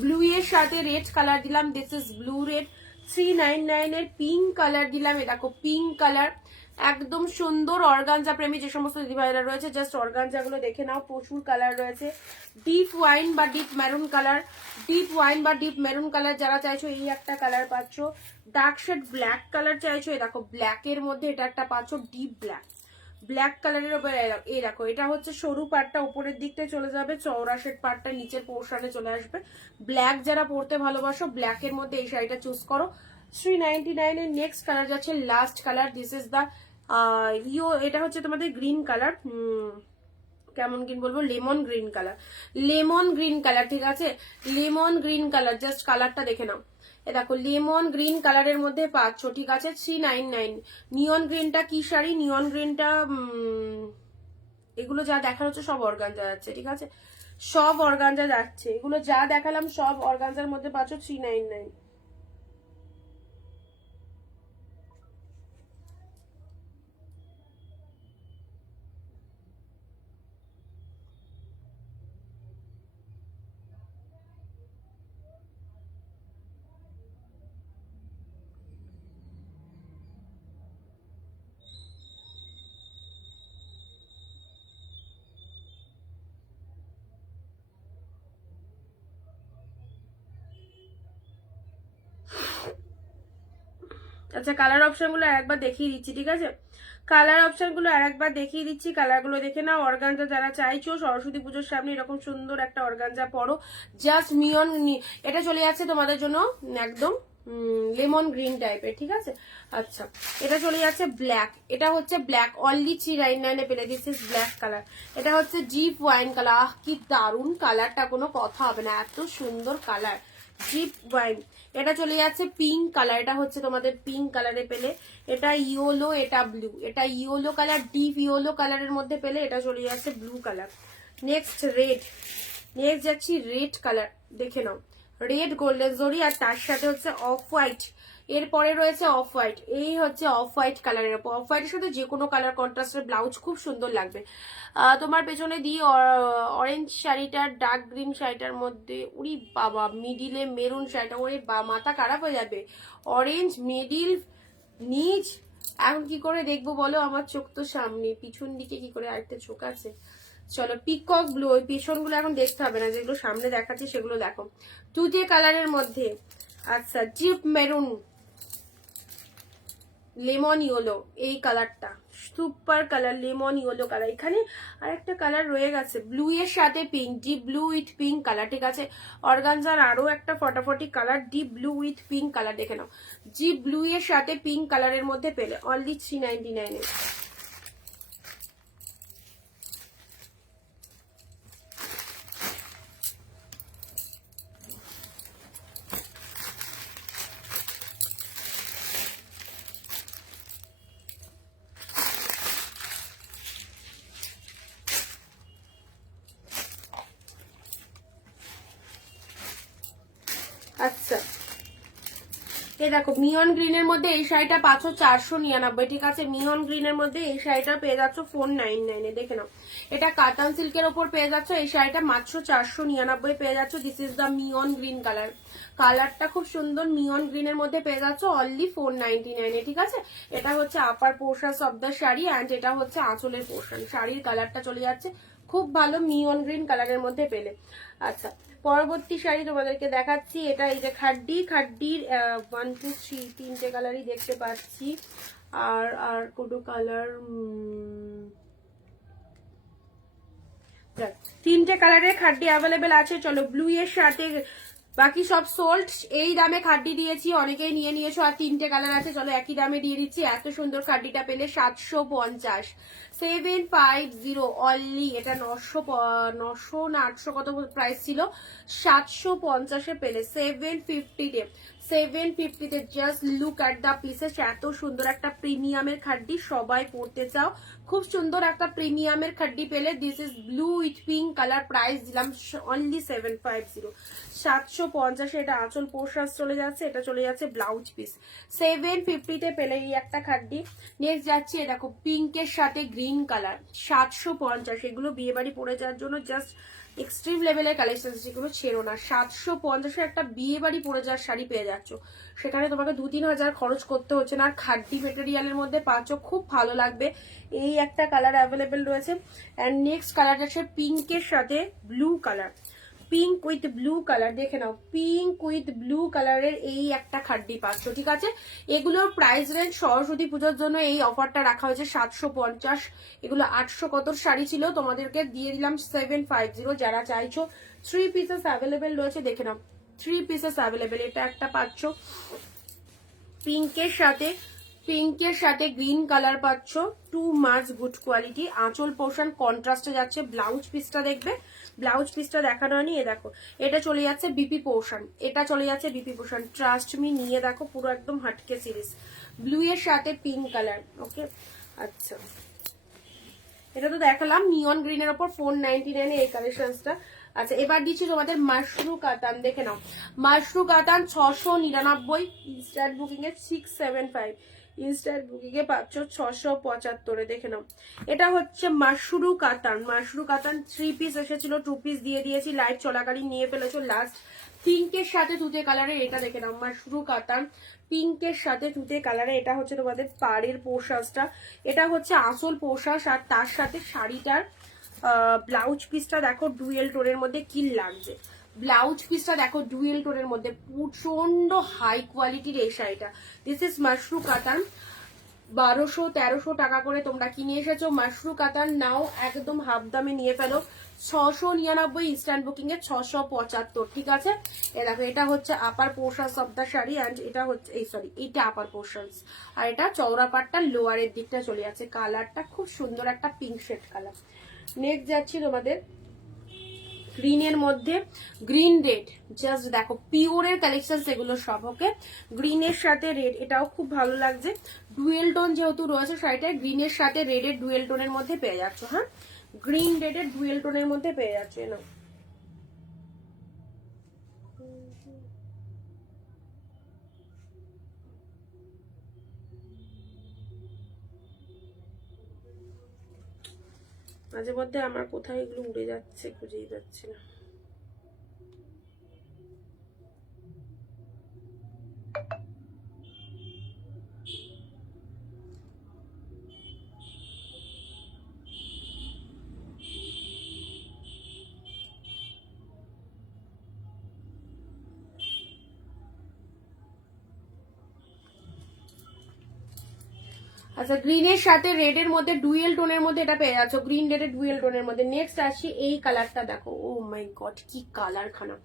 ব্লু এর সাথে রেড কালার দিলাম, দিস ইজ ব্লু রেড, 399 এর পিঙ্ক কালার দিলাম, এ দেখো পিঙ্ক কালার, একদম সুন্দর। অর্গানজা প্রেমী যে সমস্ত দিদিভাইরা রয়েছে জাস্ট অর্গানজা গুলো দেখে নাও, প্রচুর কালার রয়েছে। ডিপ ওয়াইন বা deep maroon colour, deep wine বা ডিপ মেরুন কালার যারা চাইছো এই একটা কালার পাচ্ছ। ডার্ক শেড ব্ল্যাক কালার চাইছো, এই দেখো ব্ল্যাক এর মধ্যে এটা একটা পাচ্ছ, ডিপ ব্ল্যাক, ব্ল্যাক কালারের উপরে এই দেখো, এটা হচ্ছে সরু পাটটা উপরের দিকটা চলে যাবে, চওড়া শেড পাটটা নিচের পোর্শনে চলে আসবে। ব্ল্যাক যারা পরতে ভালোবাসো ব্ল্যাক এর মধ্যে এই শাড়িটা চুজ করো, 399 এর নেক্সট কালার যাচ্ছে last colour, this is the এটা হচ্ছে তোমাদের গ্রিন কালার, কেমন কি বলবো, lemon green colour, lemon green colour, ঠিক আছে, লেমন গ্রিন কালার, জাস্ট কালারটা দেখে নাও। এ দেখো লেমন গ্রিন কালারের মধ্যে পাচ্ছ, ঠিক আছে, 399। নিয়ন গ্রিনটা কি শাড়ি, নিয়ন গ্রিনটা এগুলো যা দেখানো হচ্ছে সব অর্গানজা যাচ্ছে, ঠিক আছে, সব অর্গানজা যাচ্ছে, এগুলো যা দেখালাম সব অর্গানজার মধ্যে পাচ্ছ 399। আচ্ছা, কালার অপশন গুলো আরেকবার দেখিয়ে দিচ্ছি, ঠিক আছে, কালার অপশন গুলো আরেকবার দেখিয়ে দিচ্ছি, কালার গুলো দেখে নাও। অর্গানজা যারা চাইছো সরস্বতী পুজোর সামনে এরকম সুন্দর একটা অর্গানজা পরো, জাস্ট মিয়ন, এটা চলে যাচ্ছে তোমাদের জন্য একদম লেমন গ্রিন টাইপের, ঠিক আছে। আচ্ছা, এটা চলে যাচ্ছে ব্ল্যাক, এটা হচ্ছে ব্ল্যাক, অনলি 399 পেলে, দিস ইজ ব্ল্যাক কালার। এটা হচ্ছে জিপ ওয়াইন কালার, আহ কি দারুন কালারটা, কোনো কথা হবে না, এত সুন্দর কালার, জিপ ওয়াইন। এটা চলে যাচ্ছে পিঙ্ক কালার, এটা হচ্ছে তোমাদের পিঙ্ক কালারে পেলে, এটা ইয়েলো, এটা ব্লু, এটা ইয়েলো কালার, ডিপ ইয়েলো কালারের মধ্যে পেলে, এটা চলে যাচ্ছে blue colour. Next red, next যাচ্ছি রেড কালার, দেখে নাও, রেড গোল্ডেন জরি, আর তার সাথে হচ্ছে অফ হোয়াইট, এরপরে রয়েছে অফ হোয়াইট, এই হচ্ছে অফ হোয়াইট কালারের উপর, অফ হোয়াইটের সাথে যে কোনো কালার কন্ট্রাস্টের ব্লাউজ খুব সুন্দর লাগবে। তোমার পেছনে দিই অরেঞ্জ শাড়িটার, ডার্ক গ্রিন শাড়িটার মধ্যে, উরি বাবা, মিডিলে মেরুন শাড়িটা, ওরে বা মাথা খারাপ হয়ে যাবে, অরেঞ্জ মিডিল নিচ, এখন কি করে দেখবো বলো, আমার চোখ তো সামনে, পিছন দিকে কি করে আরেকটা চোখ আছে, চলো পিকক ব্লু, ওই পিছনগুলো এখন দেখতে হবে না, যেগুলো সামনে দেখাচ্ছে সেগুলো দেখো, তুতে কালারের মধ্যে, আচ্ছা জিপ মেরুন, লেমন ইয়েলো, এই কালারটা super colour, lemon yellow colour, এখানে আরেকটা কালার রয়ে গেছে ব্লু এর সাথে pink, deep blue with pink colour, ঠিক আছে, অর্গানজার আরো একটা ফটাফটি colour, deep blue with pink colour, দেখে নাও, ডিপ ব্লু এর সাথে পিঙ্ক কালারের মধ্যে পেলে, অনলি 399 এ। আচ্ছা, এই দেখো মিয়ন গ্রিনের মধ্যে এই শাড়িটা পাচ্ছ 499, ঠিক আছে, মিয়ন গ্রিনের মধ্যে এই শাড়িটা পেয়ে যাচ্ছ 499 এ, দেখে নাও, এটা কাতান সিল্কের ওপর পেয়ে যাচ্ছ, এই শাড়িটা মাত্র 499 পেয়ে যাচ্ছ, this is the neon green colour, কালারটা খুব সুন্দর, মিয়ন গ্রিনের মধ্যে পেয়ে যাচ্ছ অনলি 499 এ, ঠিক আছে। এটা হচ্ছে upper portion of the sari, and এটা হচ্ছে আঁচলের পোর্শন, শাড়ির কালারটা চলে যাচ্ছে খুব ভালো মিয়ন গ্রিন কালারের মধ্যে পেলে। আচ্ছা, পরবর্তী শাড়ি তোমাদেরকে দেখাচ্ছি, এটা এই যে খাড্ডি, খাড্ডির 1 2 3 তিনটে কালারই দেখতে পাচ্ছি, আর আর কোনো কালার, তিনটে কালারের খাড্ডি অ্যাভেলেবেল আছে, চলো ব্লু এর সাথে, বাকি সব সোল্ড, এই দামে খাড্ডি দিয়েছি, অনেকেই নিয়ে নিয়েছো, আর তিনটে কালার আছে, চলো একই দামে দিয়ে দিচ্ছি, এত সুন্দর খাড্ডিটা পেলে 750, 750 অনলি, এটা 900 না 800 কত প্রাইস ছিল, 750 পেলে, 750 750 just look at the pieces, এত সুন্দর একটা প্রিমিয়ামের খাড্ডি, সবাই পরতে চাও, খুব সুন্দর একটা প্রিমিয়ামের খাড্ডি পেলে, this is blue with pink colour, price দিলাম অনলি 750, 750, এটা আঁচল পোর্শন চলে যাচ্ছে, এটা চলে যাচ্ছে ব্লাউজ পিস, 750 পেলে এই একটা খাড্ডি। নেক্সট যাচ্ছে দেখো পিঙ্কের সাথে গ্রিন কালার, 750, এগুলো বিয়ে বাড়ি পরে যাওয়ার জন্য জাস্ট এক্সট্রিম লেভেলের কালেকশন, যেগুলো ছেড়ো না, 750 একটা বিয়ে বাড়ি পরে যাওয়ার শাড়ি পেয়ে যাচ্ছ, সেখানে তোমাকে 2-3 হাজার খরচ করতে হচ্ছে না, আর খাড্ডি মেটেরিয়ালের মধ্যে পাচ্ছ, খুব ভালো লাগবে। এই একটা কালার অ্যাভেলেবেল রয়েছে, অ্যান্ড নেক্সট কালার আছে পিঙ্কের সাথে blue colour, pink with blue colour, দেখে নাও, পিঙ্ক উইথ ব্লু কালারের এই একটা খাড্ডি পাচ্ছ, ঠিক আছে। এগুলোর প্রাইস রেঞ্জ সরস্বতী পুজোর জন্য এই অফারটা রাখা হয়েছে 750, এগুলো 800 কত শাড়ি ছিল, তোমাদেরকে দিয়ে দিলাম 750, যারা চাইছো 3 পিসেস অ্যাভেলেবেল রয়েছে, দেখে নাও 3 পিসেস অ্যাভেলেবেল, এটা একটা পাচ্ছ, পিঙ্কের সাথে গ্রিন কালার পাচ্ছ, টু মাচ গুড কোয়ালিটি। আঁচল পোর্শন কন্ট্রাস্টে যাচ্ছে। ব্লাউজ পিসটা দেখবে, ব্লাউজ পিসটা দেখানো হয়নি, এ দেখো এটা চলে যাচ্ছে বিপি পোর্শন, এটা চলে যাচ্ছে বিপি পোর্শন। ট্রাস্ট মি, নিয়ে দেখো পুরো একদম হাটকে সিরিজ। ব্লু এর সাথে পিঙ্ক কালার। ওকে, আচ্ছা এটা তো দেখালাম নিয়ন গ্রিনের ওপর 499 এই কালেকশনসটা। আচ্ছা এবার দিচ্ছি তোমাদের মাশরু কাতান, দেখে নাও মাশরু কাতান 699, ইনস্ট্যান্ট বুকিং এ 675, ইনস্ট্যান্ট বুকিং এ পাচ্ছ 675। দেখে নাও এটা হচ্ছে মাশরু কাতান। মাশরু কাতান 3 পিস এসেছিল, 2 পিস দিয়ে দিয়েছি, লাইভ চলাকালীন নিয়ে ফেলেছো লাস্ট। পিঙ্কের সাথে তুতে কালারের, এটা দেখে নাও মাশরু কাতান পিঙ্কের সাথে তুতে কালারে। এটা হচ্ছে তোমাদের পাড়ের পোশাকটা, এটা হচ্ছে আসল পোশাক, আর তার সাথে শাড়িটার ব্লাউজ পিসটা দেখো ডুয়েল টোনের মধ্যে কি লাগছে। ব্লাউজ পিসটা দেখো ডুয়েল টোনের মধ্যে, প্রচন্ড হাই কোয়ালিটির এই শাড়িটা। দিস ইজ মাশরু কাতান। 1200-1300 টাকা করে তোমরা কিনে এসেছো মাশরু কাতান। নাও একদম হাফ দামে নিয়ে ফেলো, 699, ইনস্ট্যান্ট বুকিং এ 675। ঠিক আছে, এ দেখো এটা হচ্ছে upper portion of the sari, and এটা হচ্ছে এটা আপার পোর্শন, আর এটা চওড়া পাটটা লোয়ারের দিকটা চলে যাচ্ছে। কালারটা খুব সুন্দর একটা পিঙ্ক শেড কালার। নেক্সট যাচ্ছি তোমাদের গ্রিনের মধ্যে, গ্রিন রেড, জাস্ট দেখো পিওরের কালেকশন এগুলো সব। ওকে, গ্রিনের সাথে রেড, এটাও খুব ভালো লাগছে। ডুয়েল টোন যেহেতু রয়েছে শাড়িটায়, গ্রিনের সাথে রেডের ডুয়েল টোনের মধ্যে পেয়ে যাচ্ছ। হ্যাঁ, গ্রিন রেডের ডুয়েল টোনের মধ্যে পেয়ে যাচ্ছে না। মাঝে মধ্যে আমার কোথায় এগুলো উড়ে যাচ্ছে খুঁজেই যাচ্ছে না। আচ্ছা গ্রিনের সাথে রেড এর মধ্যে ডুয়েল টোনের মধ্যে এটা পেয়ে যাচ্ছ, গ্রিন রেডের ডুয়েল টোনের মধ্যে। নেক্সট আসছি এই কালারটা, দেখো ও মাই গড কি কালার খানা,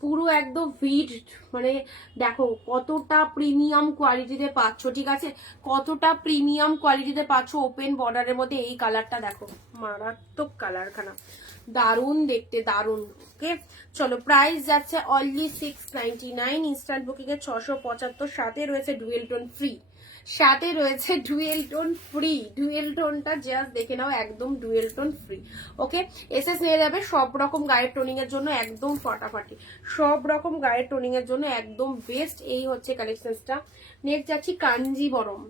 পুরো একদম ভিড, মানে দেখো কতটা প্রিমিয়াম কোয়ালিটিতে পাচ্ছ। ঠিক আছে, কতটা প্রিমিয়াম কোয়ালিটিতে পাচ্ছ ওপেন বর্ডারের মধ্যে। এই কালারটা দেখো, মারাত্মক কালার খানা, দারুন দেখতে, দারুন। ওকে চলো, প্রাইস যাচ্ছে অনলি 699, ইনস্ট্যান্ট বুকিং এ 675, সাথে রয়েছে ডুয়েল টোন ফ্রি, সাথে রয়েছে ডুয়েল টোন ফ্রি। ডুয়েল টোনটা জাস্ট দেখে নাও, একদম dual tone free. Okay, SS নিয়ে যাবে সব রকম গায়ের টোনিং এর জন্য, একদম ফাটাফাটি, সব রকম গায়ের টোনিং এর জন্য একদম বেস্ট। এই হচ্ছে কালেকশনসটা। নেক্সট যাচ্ছি কাঞ্জিবরম।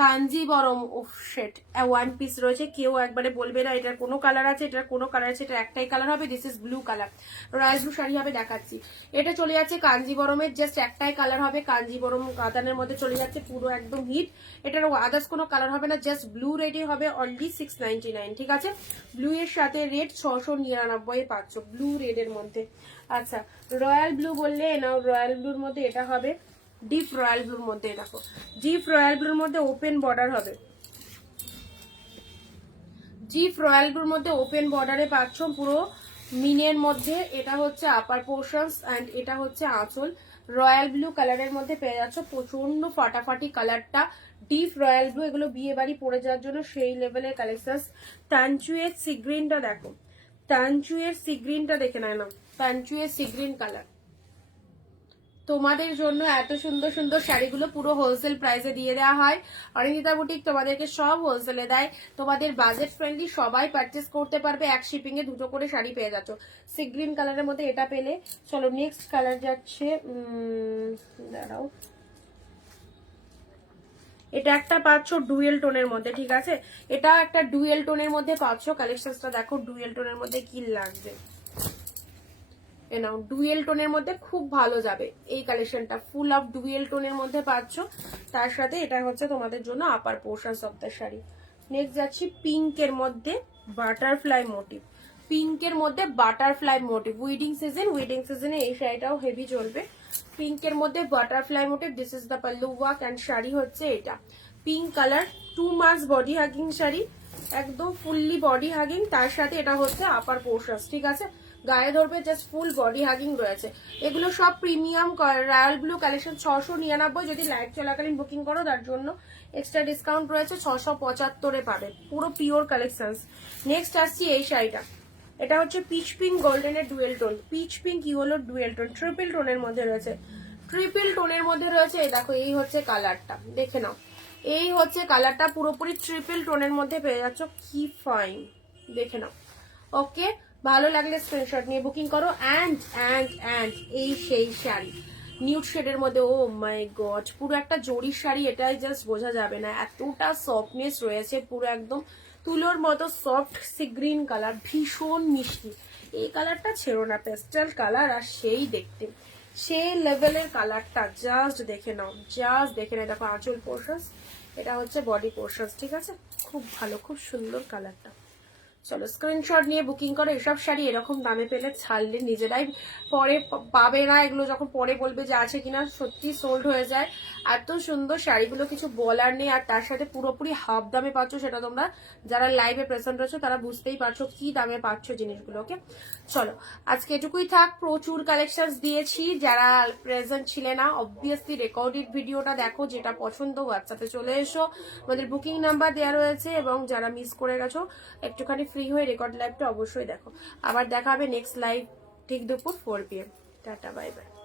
কাঞ্জিবরম ওফ শেট, ওয়ান পিস রয়েছে, কেউ একবারে বলবে না এটার কোনো কালার আছে, এটার কোনো কালার আছে, এটা একটাই কালার হবে। This is blue colour, royal blue sari হবে, দেখাচ্ছি। এটা চলে যাচ্ছে কাঞ্জিবরমের, জাস্ট একটাই কালার হবে, কাঞ্জিবরম কাতানের মধ্যে চলে যাচ্ছে, পুরো একদম হিট। এটার আদার্স কোনো কালার হবে না, জাস্ট ব্লু রেডে হবে, অনলি 699। ঠিক আছে, ব্লু এর সাথে রেড 699 পাচ্ছ, ব্লু রেড এর মধ্যে। আচ্ছা রয়্যাল ব্লু বললে নাও, রয়্যাল ব্লুর মধ্যে এটা হবে ডিপ রয়্যাল ব্লুর মধ্যে, দেখো ডিপ রয়্যাল ব্লুর মধ্যে ওপেন বর্ডার হবে, ডিপ রয়্যাল ব্লুর মধ্যে ওপেন বর্ডারে পাচ্ছ পুরো মিনের মধ্যে। এটা হচ্ছে আপার পোর্শনস, অ্যান্ড এটা হচ্ছে আঁচল। রয়্যাল ব্লু কালারের মধ্যে পেয়ে যাচ্ছ, প্রচন্ড ফাটাফাটি কালারটা, ডিপ রয়্যাল ব্লু, এগুলো বিয়ে বাড়ি পরে যাওয়ার জন্য সেই লেভেলের কালেকশন। তানচুয়ের সি গ্রিনটা দেখো, তানচুয়ের সি গ্রিনটা দেখে নেয় না, তানচুয়ের সি গ্রিন কালার। তোমাদের জন্য এত সুন্দর সুন্দর শাড়িগুলো পুরো হোলসেল প্রাইসে দিয়ে দেওয়া হয়। অনিন্দিতা বুটিক তোমাদেরকে সব হোলসেলে দেয়, তোমাদের বাজেট ফ্রেন্ডলি, সবাই পারচেস করতে পারবে, এক শিপিং এ 2টো করে শাড়ি পেয়ে যাচ্ছ। সি গ্রিন কালারের মধ্যে এটা পেলে। চলো নেক্সট কালার যাচ্ছে, দাঁড়াও, এটা একটা পাচ্ছ ডুয়েল টোনের মধ্যে। ঠিক আছে, এটা একটা ডুয়েল টোনের মধ্যে পাচ্ছ। কালেকশনটা দেখো ডুয়েল টোনের মধ্যে কি লাগবে, নাও ডুয়েল টোনের মধ্যে খুব ভালো যাবে এই কালেকশনটা, ফুল অফ ডুয়েল টোনের মধ্যে পাচ্ছ। তার সাথে এটা হচ্ছে তোমাদের জন্য আপার portion of the sari. Next যাচ্ছি পিঙ্কের মধ্যে বাটারফ্লাই মোটিভ, পিঙ্কের মধ্যে বাটারফ্লাই মোটিভ, উইডিং সিজনে এই শাড়িটাও হেভি চলবে। পিঙ্কের মধ্যে butterfly motif, this is the pallu work, and sari হচ্ছে এটা পিঙ্ক কালার, 2 মাস বডি হাগিং শাড়ি, একদম ফুললি বডি হাগিং। তার সাথে এটা হচ্ছে আপার পোর্শন। ঠিক আছে, গায়ে ধরবে, জাস্ট ফুল বডি হাগিং রয়েছে। এগুলো সব প্রিমিয়াম রয়্যাল ব্লু কালেকশন, 699। যদি লাইভ চলাকালীন বুকিং করো তার জন্য এক্সট্রা ডিসকাউন্ট রয়েছে, 675-এ পাবে, পুরো পিওর কালেকশন। নেক্সট আসছি এই শাড়িটা, এটা হচ্ছে পিচ পিঙ্ক গোল্ডেনের ডুয়েল টোন, পিচ পিঙ্ক ইয়েলোর ডুয়েল টোন, ট্রিপল টোনের মধ্যে রয়েছে, ট্রিপল টোনের মধ্যে রয়েছে। এই দেখো, এই হচ্ছে কালারটা, দেখে নাও, এই হচ্ছে কালারটা, পুরোপুরি ট্রিপল টোনের মধ্যে পেয়ে যাচ্ছ, কি ফাইন, দেখে নাও। ওকে, ভালো লাগলে স্ক্রিনশট নিয়ে বুকিং করো। অ্যান্ড অ্যান্ড অ্যান্ড এই সেই শাড়ি নিউড শেডের মধ্যে, ও মাই গড, পুরো একটা জরির শাড়ি, এটাই জাস্ট বোঝা যাবে না, এতটা সফটনেস রয়েছে, পুরো একদম তুলোর মতো সফট সি গ্রিন কালার, ভীষণ মিষ্টি। এই কালারটা ছেড়ো না, পেস্টাল কালার, আর সেই দেখতে সেই লেভেলের কালারটা, জাস্ট দেখে নাও, জাস্ট দেখে নাও। দেখো আঁচল পোর্শন, এটা হচ্ছে বডি পোর্শন, ঠিক আছে, খুব ভালো, খুব সুন্দর কালারটা। চলো স্ক্রিনশট নিয়ে বুকিং করো। এসব শাড়ি এরকম দামে পেলে ছাড়লে নিজেরাই পরে পাবে না, এগুলো যখন পরে বলবে যে আছে কিনা, সত্যি সোল্ড হয়ে যায়। এত সুন্দর শাড়িগুলো, কিছু বলার নেই। আর তার সাথে পুরোপুরি হাফ দামে পাচ্ছ, সেটা তোমরা যারা লাইভে প্রেজেন্ট রয়েছো তারা বুঝতেই পারছো কি দামে পাচ্ছ জিনিসগুলোকে। চলো আজকে এটুকুই থাক, প্রচুর কালেকশন দিয়েছি, যারা প্রেজেন্ট ছিলে না অবভিয়াসলি রেকর্ডেড ভিডিওটা দেখো, যেটা পছন্দ হোয়াটসঅ্যাপে চলে এসো, আমাদের বুকিং নাম্বার দেওয়া রয়েছে, এবং যারা মিস করে গেছো একটুখানি ফ্রি হয়ে রেকর্ড লাইভটা অবশ্যই দেখো। আবার দেখা হবে নেক্সট লাইভ ঠিক দুপুর 4 PM। Tata, bye bye.